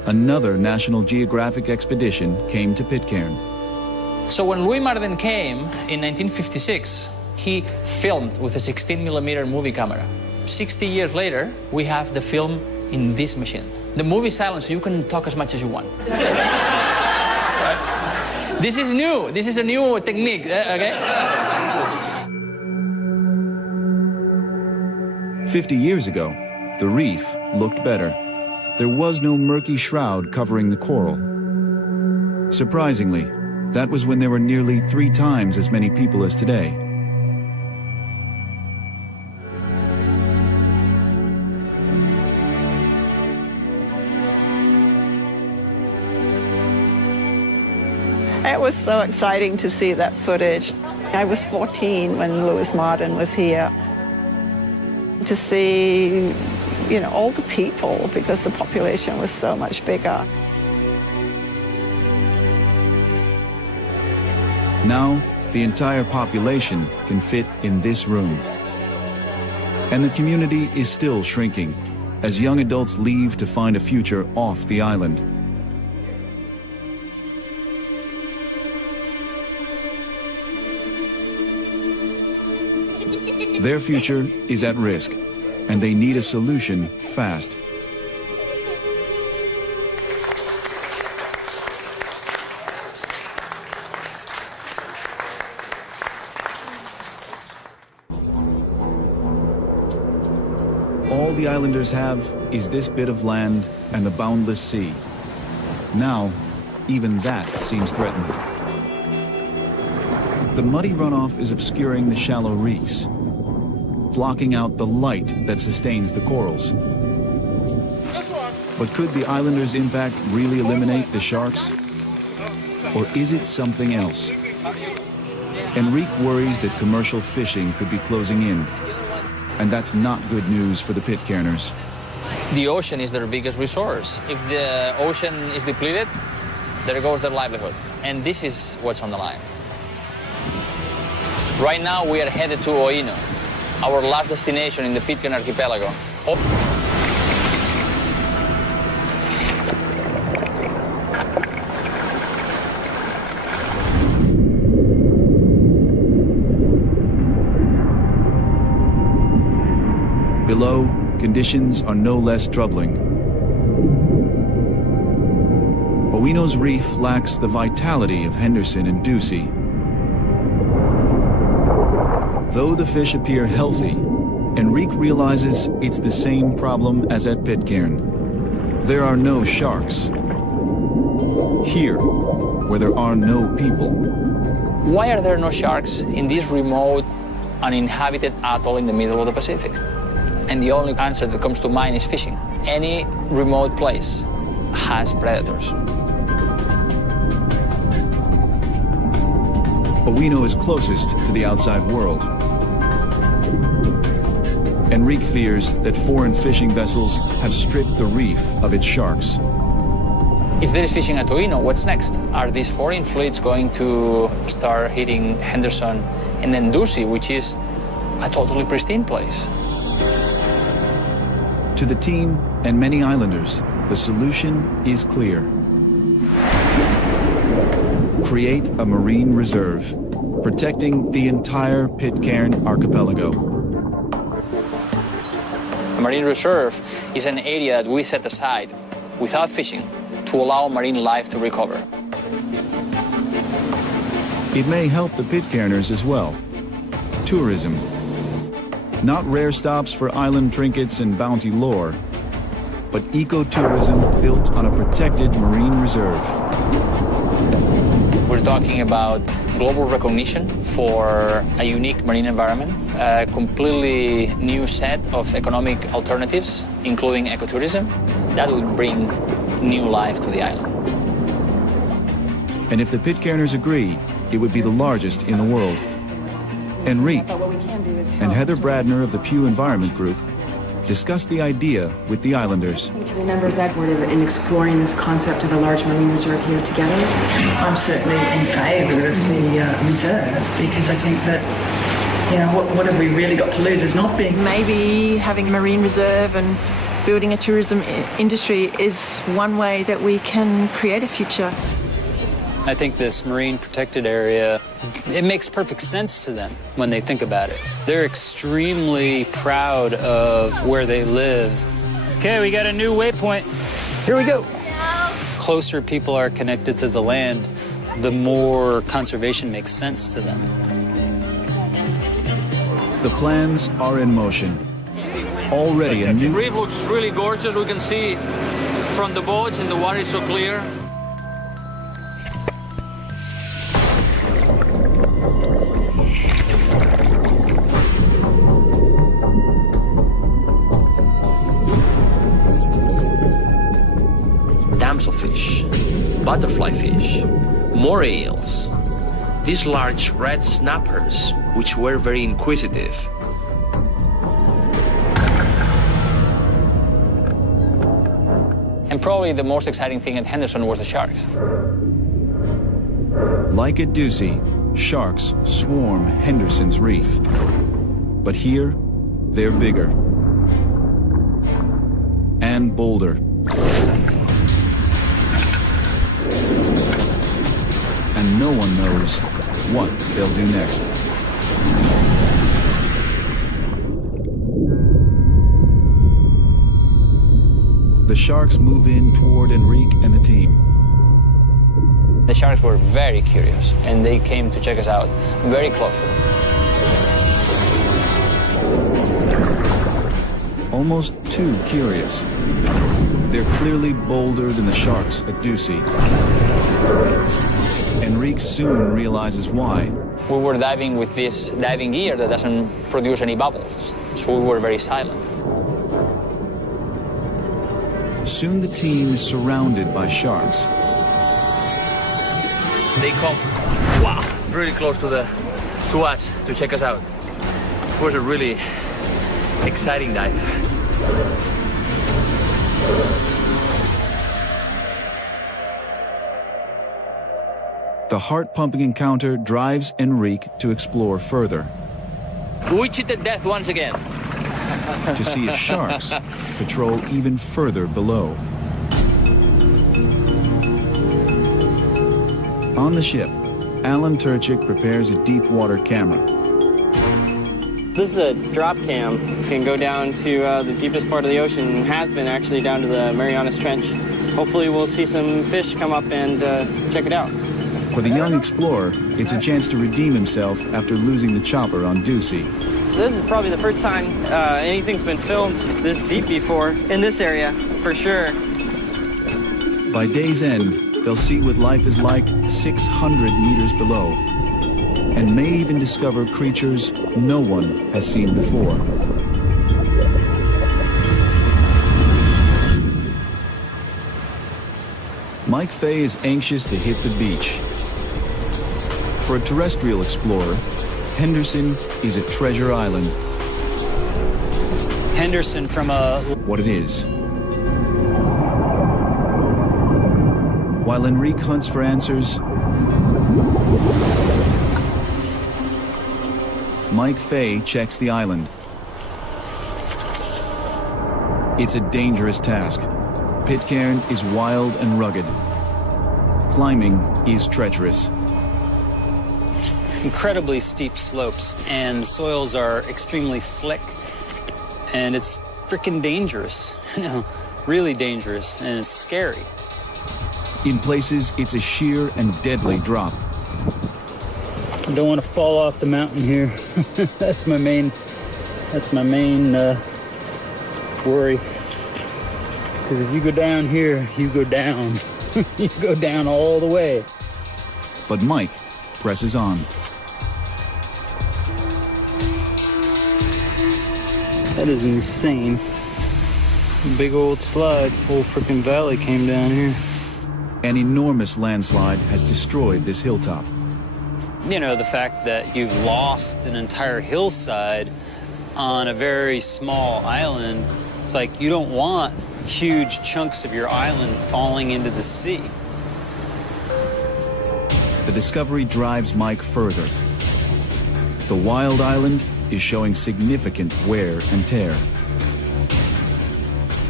another National Geographic expedition came to Pitcairn. So when Louis Marden came in 1956, he filmed with a 16mm movie camera. 60 years later, we have the film in this machine. The movie is silent, so you can talk as much as you want. Right? This is new. This is a new technique, okay? 50 years ago, the reef looked better. There was no murky shroud covering the coral. Surprisingly, that was when there were nearly 3 times as many people as today. It was so exciting to see that footage. I was 14 when Louis Marden was here. To see, all the people, because the population was so much bigger. Now, the entire population can fit in this room. And the community is still shrinking as young adults leave to find a future off the island. Their future is at risk, and they need a solution fast. All the islanders have is this bit of land and the boundless sea. Now, even that seems threatened. The muddy runoff is obscuring the shallow reefs, blocking out the light that sustains the corals. But could the islanders' impact really eliminate the sharks? Or is it something else? Enrique worries that commercial fishing could be closing in, and that's not good news for the Pitcairners. The ocean is their biggest resource. If the ocean is depleted, there goes their livelihood. And this is what's on the line. Right now, we are headed to Oino, our last destination in the Pitcairn archipelago. Below, conditions are no less troubling. Oino's reef lacks the vitality of Henderson and Ducie. Though the fish appear healthy, Enrique realizes it's the same problem as at Pitcairn. There are no sharks. Here, where there are no people. Why are there no sharks in this remote, uninhabited atoll in the middle of the Pacific? And the only answer that comes to mind is fishing. Any remote place has predators. Oino is closest to the outside world. Enrique fears that foreign fishing vessels have stripped the reef of its sharks. If there is fishing at Oino, what's next? Are these foreign fleets going to start hitting Henderson and then Ducie, which is a totally pristine place? To the team and many islanders, the solution is clear. Create a marine reserve, protecting the entire Pitcairn archipelago. A marine reserve is an area that we set aside without fishing to allow marine life to recover. It may help the Pitcairners as well. Tourism. Not rare stops for island trinkets and bounty lore, but ecotourism built on a protected marine reserve. We're talking about global recognition for a unique marine environment, a completely new set of economic alternatives, including ecotourism, that would bring new life to the island. And if the Pitcairners agree, it would be the largest in the world. Enrique and Heather Bradner of the Pew Environment Group discussed the idea with the islanders. To remember that word in exploring this concept of a large marine reserve here together. I'm certainly in favour of the reserve because I think that, what have we really got to lose is not being. Maybe having a marine reserve and building a tourism industry is one way that we can create a future. I think this marine protected area, it makes perfect sense to them when they think about it. They're extremely proud of where they live. Okay, we got a new waypoint. Here we go. Closer people are connected to the land, the more conservation makes sense to them. The plans are in motion. Already a The new... reef looks really gorgeous. We can see from the boats and the water is so clear. Damselfish, butterfly fish, more eels, these large red snappers, which were very inquisitive. And probably the most exciting thing at Henderson was the sharks. Like at Ducie, sharks swarm Henderson's reef. But here, they're bigger. And bolder. And no one knows what they'll do next. The sharks move in toward Enrique and the team. The sharks were very curious, and they came to check us out very closely. Almost too curious. They're clearly bolder than the sharks at Ducie. Enrique soon realizes why. We were diving with this diving gear that doesn't produce any bubbles, so we were very silent. Soon the team is surrounded by sharks. They come, wow, really close to us to check us out. It was a really exciting dive. The heart-pumping encounter drives Enrique to explore further. We cheated death once again. To see if sharks patrol even further below. On the ship, Alan Turchik prepares a deep water camera. This is a drop cam. It can go down to the deepest part of the ocean, and has been actually down to the Marianas Trench. Hopefully we'll see some fish come up and check it out. For the young explorer, it's a chance to redeem himself after losing the chopper on Ducie. This is probably the first time anything's been filmed this deep before, in this area, for sure. By day's end, they'll see what life is like 600 meters below, and may even discover creatures no one has seen before. Mike Fay is anxious to hit the beach. For a terrestrial explorer, Henderson is a treasure island. Henderson from a... What it is. While Enrique hunts for answers, Mike Fay checks the island. It's a dangerous task. Pitcairn is wild and rugged. Climbing is treacherous. Incredibly steep slopes, and the soils are extremely slick, and it's freaking dangerous, you know, really dangerous, and it's scary. In places, it's a sheer and deadly drop. I don't want to fall off the mountain here. That's my main worry. Because if you go down here, you go down. You go down all the way. But Mike presses on. That is insane. Big old slide. Whole freaking valley came down here. An enormous landslide has destroyed this hilltop. You know, the fact that you've lost an entire hillside on a very small island, it's like you don't want huge chunks of your island falling into the sea. The discovery drives Mike further. The wild island is showing significant wear and tear.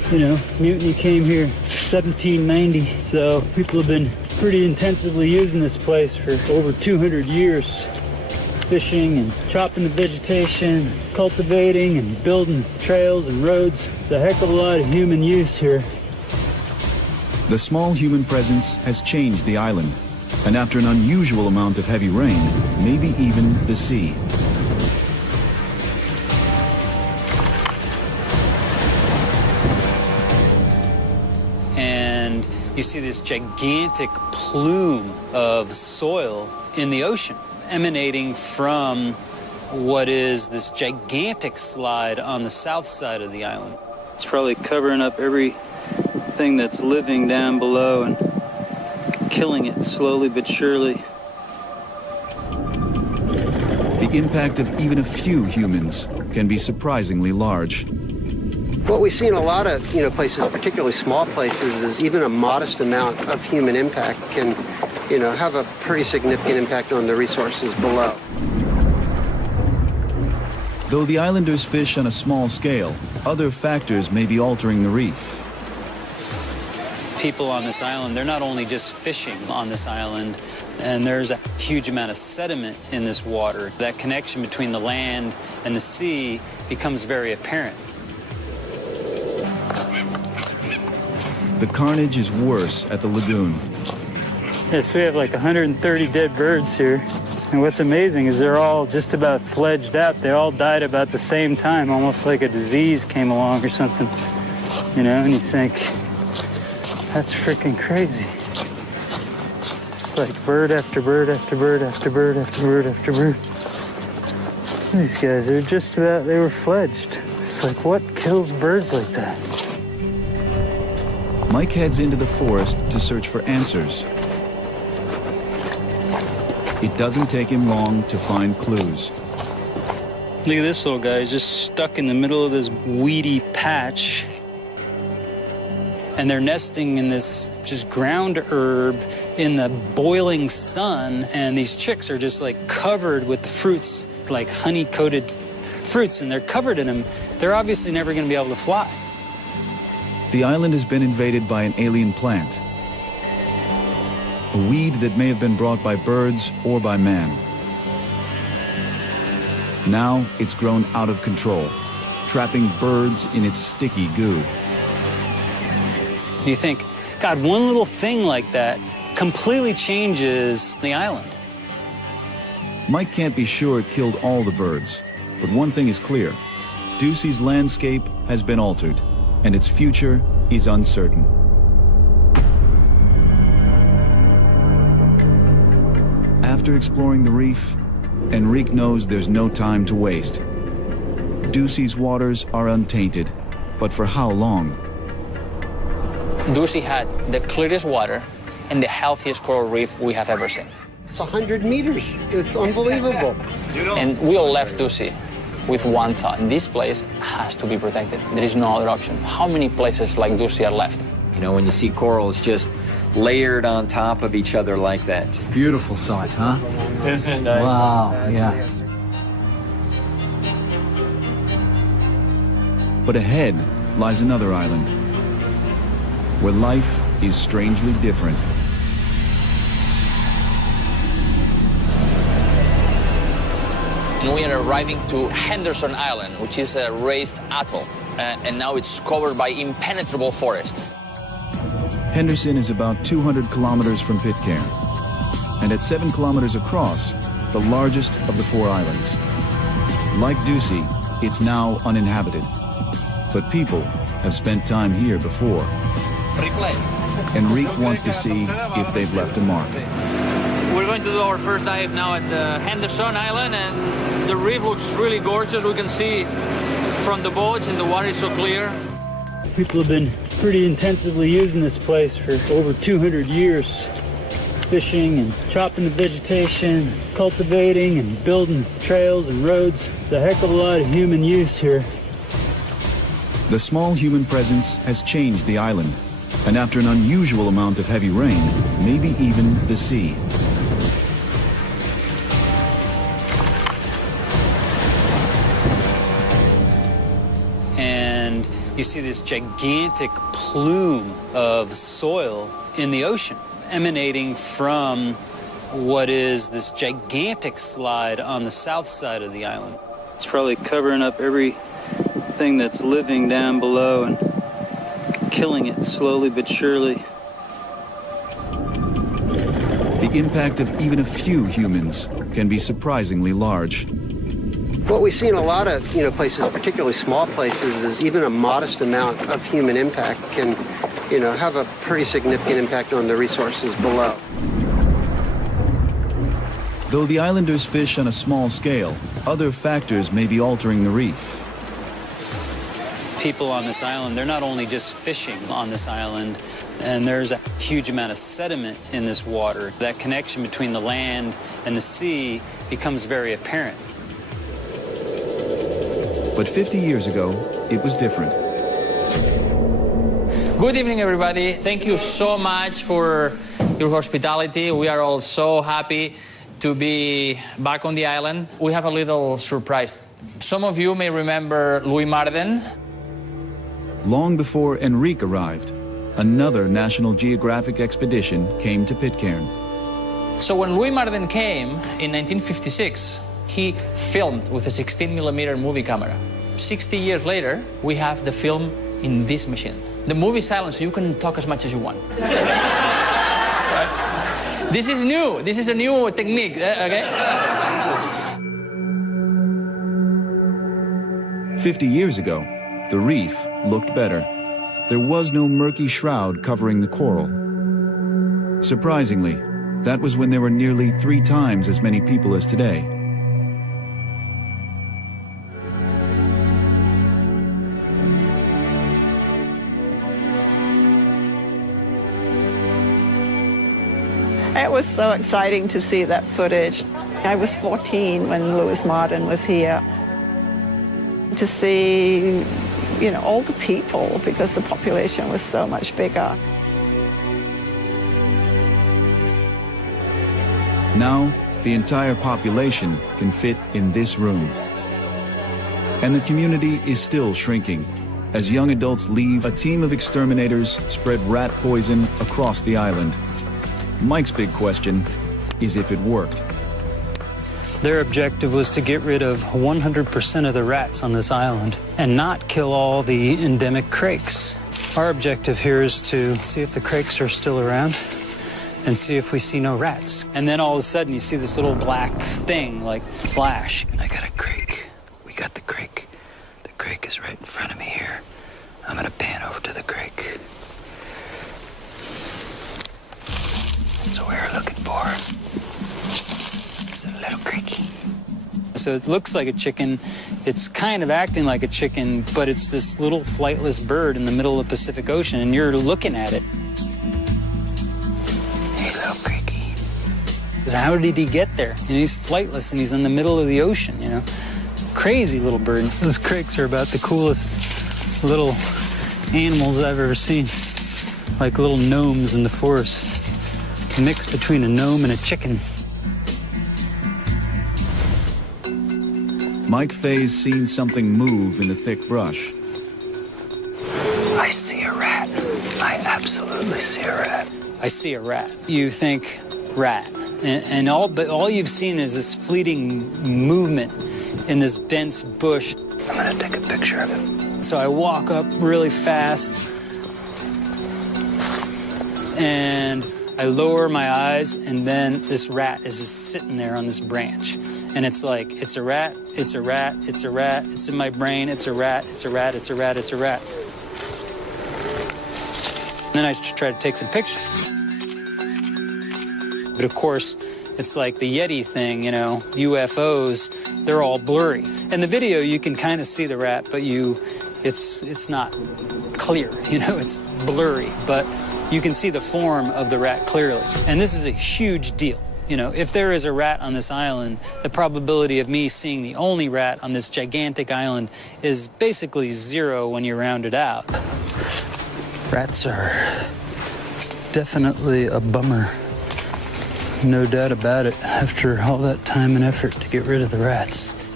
You know, mutiny came here 1790, so people have been pretty intensively using this place for over 200 years. Fishing and chopping the vegetation, cultivating and building trails and roads. It's a heck of a lot of human use here. The small human presence has changed the island, and after an unusual amount of heavy rain, maybe even the sea. And you see this gigantic plume of soil in the ocean, emanating from what is this gigantic slide on the south side of the island. It's probably covering up everything that's living down below and killing it slowly but surely. The impact of even a few humans can be surprisingly large. What we see in a lot of places, particularly small places, is even a modest amount of human impact can have a pretty significant impact on the resources below. Though the islanders fish on a small scale, other factors may be altering the reef. People on this island, they're not only just fishing on this island, and there's a huge amount of sediment in this water. That connection between the land and the sea becomes very apparent. The carnage is worse at the lagoon. Yes, we have like 130 dead birds here. And what's amazing is they're all just about fledged out. They all died about the same time, almost like a disease came along or something. You know, and you think, that's freaking crazy. It's like bird after bird after bird after bird after bird after bird. These guys, they were fledged. It's like, what kills birds like that? Mike heads into the forest to search for answers. It doesn't take him long to find clues. Look at this little guy, he's just stuck in the middle of this weedy patch. And they're nesting in this just ground herb in the boiling sun, and these chicks are just like covered with the fruits, like honey-coated fruits, and they're covered in them. They're obviously never going to be able to fly. The island has been invaded by an alien plant, a weed that may have been brought by birds or by man. Now it's grown out of control, trapping birds in its sticky goo. You think, God, one little thing like that completely changes the island. Mike can't be sure it killed all the birds, but one thing is clear. Ducey's landscape has been altered, and its future is uncertain. After exploring the reef, Enrique knows there's no time to waste. Ducey's waters are untainted, but for how long? Ducey had the clearest water and the healthiest coral reef we have ever seen. It's 100 meters. It's unbelievable. And we all left Ducey with one thought. This place has to be protected. There is no other option. How many places like Ducey are left? You know, when you see corals just layered on top of each other like that. Beautiful sight, huh? Isn't it nice? Wow, yeah. But ahead lies another island, where life is strangely different. And we are arriving to Henderson Island, which is a raised atoll, and now it's covered by impenetrable forest. Henderson is about 200 kilometers from Pitcairn, and at 7 kilometers across, the largest of the 4 islands. Like Ducey, it's now uninhabited, but people have spent time here before. Replay. Enrique wants to see if they've left a mark. We're going to do our first dive now at Henderson Island, and the reef looks really gorgeous. We can see from the boats, and the water is so clear. People have been pretty intensively using this place for over 200 years. Fishing and chopping the vegetation, cultivating and building trails and roads. It's a heck of a lot of human use here. The small human presence has changed the island, and after an unusual amount of heavy rain, maybe even the sea. And you see this gigantic plume of soil in the ocean emanating from what is this gigantic slide on the south side of the island. It's probably covering up everything that's living down below and killing it slowly but surely. The impact of even a few humans can be surprisingly large. What we see in a lot of places, particularly small places, is even a modest amount of human impact can have a pretty significant impact on the resources below. Though the islanders fish on a small scale, other factors may be altering the reef. People on this island, they're not only just fishing on this island, and there's a huge amount of sediment in this water. That connection between the land and the sea becomes very apparent. But 50 years ago, it was different. Good evening, everybody. Thank you so much for your hospitality. We are all so happy to be back on the island. We have a little surprise. Some of you may remember Louis Marden. Long before Enrique arrived, another National Geographic expedition came to Pitcairn. So when Louis Marden came in 1956, he filmed with a 16mm movie camera. 60 years later, we have the film in this machine. The movie is silent, so you can talk as much as you want. Right? This is new. This is a new technique, okay? 50 years ago, the reef looked better. There was no murky shroud covering the coral. Surprisingly, that was when there were nearly 3 times as many people as today. It was so exciting to see that footage. I was 14 when Louis Marden was here. To see, all the people, because the population was so much bigger. Now, the entire population can fit in this room. And the community is still shrinking. As young adults leave, a team of exterminators spread rat poison across the island. Mike's big question is if it worked. Their objective was to get rid of 100% of the rats on this island and not kill all the endemic crakes. Our objective here is to see if the crakes are still around and see if we see no rats. And then all of a sudden you see this little black thing like flash. I got a crake. We got the crake. The crake is right in front of me here. I'm gonna pan over to the crake. That's what we're looking for. It's a little creaky. So it looks like a chicken. It's kind of acting like a chicken, but it's this little flightless bird in the middle of the Pacific Ocean, and you're looking at it. Hey, little creaky. How did he get there? And he's flightless, and he's in the middle of the ocean, Crazy little bird. Those crakes are about the coolest little animals I've ever seen. Like little gnomes in the forest. A mix between a gnome and a chicken. Mike Fay's seen something move in the thick brush. I see a rat. I absolutely see a rat. I see a rat. You think rat. But all you've seen is this fleeting movement in this dense bush. I'm gonna take a picture of it. So I walk up really fast and I lower my eyes, and then this rat is just sitting there on this branch. And it's like, it's a rat, it's a rat, it's a rat, it's in my brain, it's a rat, it's a rat, it's a rat, it's a rat. And then I try to take some pictures. But of course, it's like the Yeti thing, UFOs, they're all blurry. In the video, you can kind of see the rat, but it's not clear, it's blurry. But you can see the form of the rat clearly. And this is a huge deal. If there is a rat on this island, the probability of me seeing the only rat on this gigantic island is basically 0 when you round it out. Rats are definitely a bummer. No doubt about it, after all that time and effort to get rid of the rats.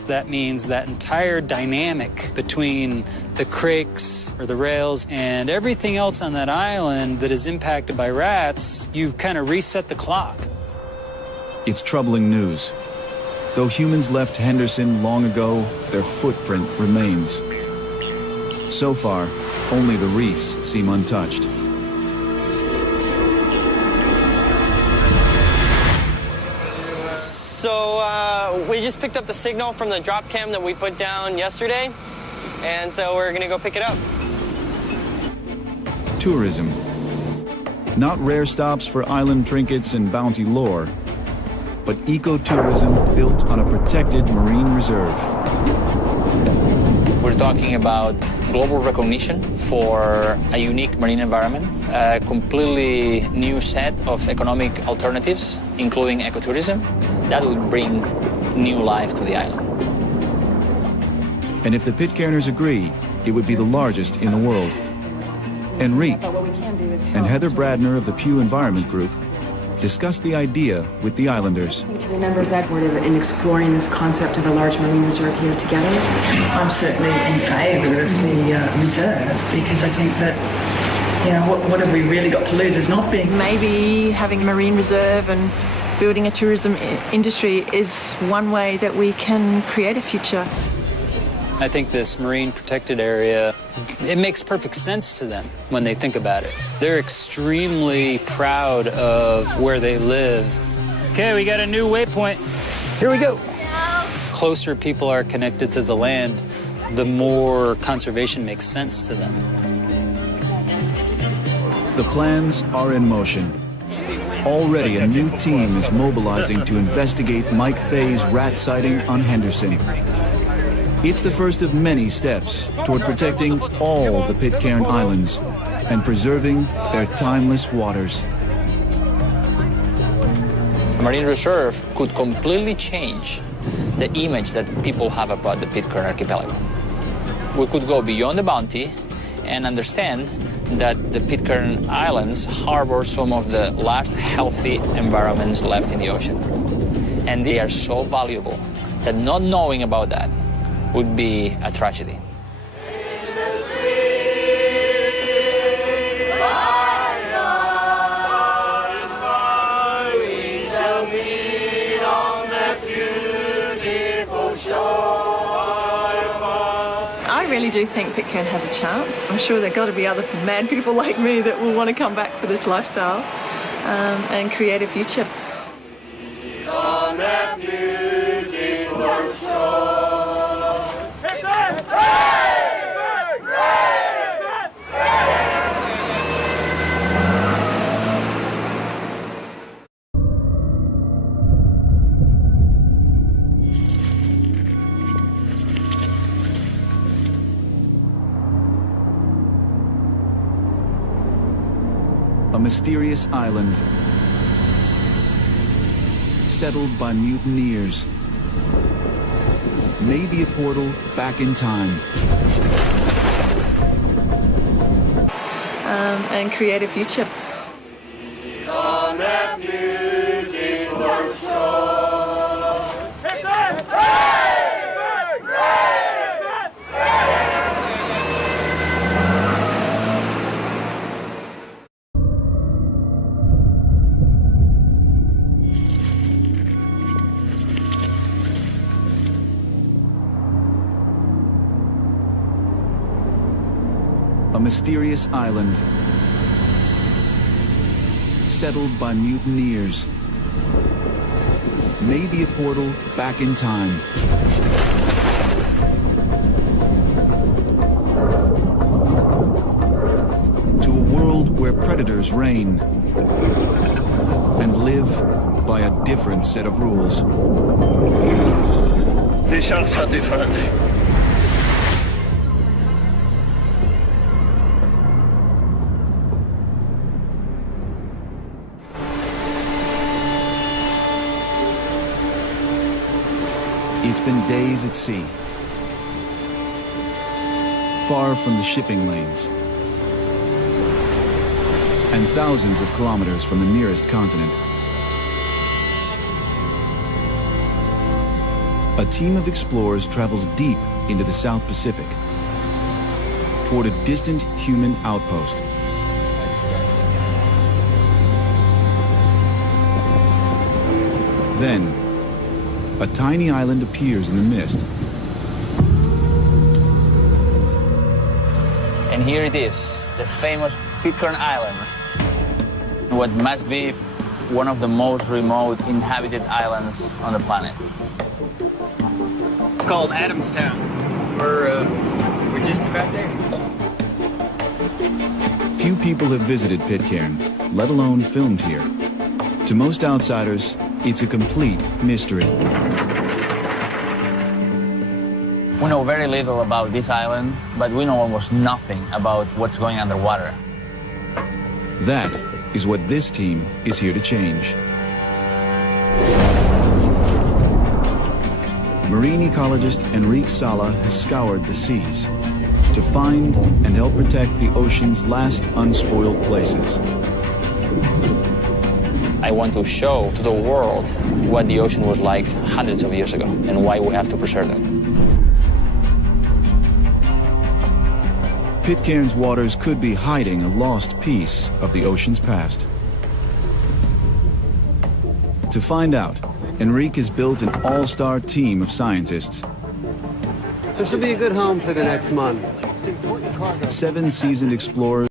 That means that entire dynamic between the creeks or the rails and everything else on that island that is impacted by rats, you've kind of reset the clock. It's troubling news. Though humans left Henderson long ago, their footprint remains. So far, only the reefs seem untouched. So we just picked up the signal from the drop cam that we put down yesterday, and so we're gonna go pick it up. Tourism. Not rare stops for island trinkets and bounty lore, but ecotourism built on a protected marine reserve. We're talking about global recognition for a unique marine environment, a completely new set of economic alternatives, including ecotourism, that would bring new life to the island. And if the Pitcairners agree, it would be the largest in the world. Enrique and Heather Bradner of the Pew Environment Group discussed the idea with the islanders. To remember that word in exploring this concept of a large marine reserve here together. I'm certainly in favour of the reserve because I think that, you know, what have we really got to lose is not being. Maybe having a marine reserve and building a tourism industry is one way that we can create a future. I think this marine protected area, it makes perfect sense to them when they think about it. They're extremely proud of where they live. Okay, we got a new waypoint. Here we go. Closer people are connected to the land, the more conservation makes sense to them. The plans are in motion. Already a new team is mobilizing to investigate Mike Fay's rat sighting on Henderson. It's the first of many steps toward protecting all the Pitcairn Islands and preserving their timeless waters. A marine reserve could completely change the image that people have about the Pitcairn archipelago. We could go beyond the bounty and understand that the Pitcairn Islands harbor some of the last healthy environments left in the ocean. And they are so valuable that not knowing about that would be a tragedy. I really do think Pitcairn has a chance. I'm sure there have got to be other mad people like me that will want to come back for this lifestyle and create a future. A mysterious island settled by mutineers. Maybe a portal back in time. And create a future. A mysterious island settled by mutineers. Maybe a portal back in time. To a world where predators reign and live by a different set of rules. The sharks are different. It's been days at sea, far from the shipping lanes, and thousands of kilometers from the nearest continent. a team of explorers travels deep into the South Pacific toward a distant human outpost. Then, a tiny island appears in the mist. And here it is, the famous Pitcairn Island, what must be one of the most remote inhabited islands on the planet. It's called Adamstown. We're just about there. Few people have visited Pitcairn, let alone filmed here. To most outsiders, it's a complete mystery. We know very little about this island, but we know almost nothing about what's going underwater. That is what this team is here to change. Marine ecologist Enrique Sala has scoured the seas to find and help protect the ocean's last unspoiled places. I want to show to the world what the ocean was like hundreds of years ago and why we have to preserve them. Pitcairn's waters could be hiding a lost piece of the ocean's past. To find out, Enrique has built an all-star team of scientists. This will be a good home for the next month. 7 seasoned explorers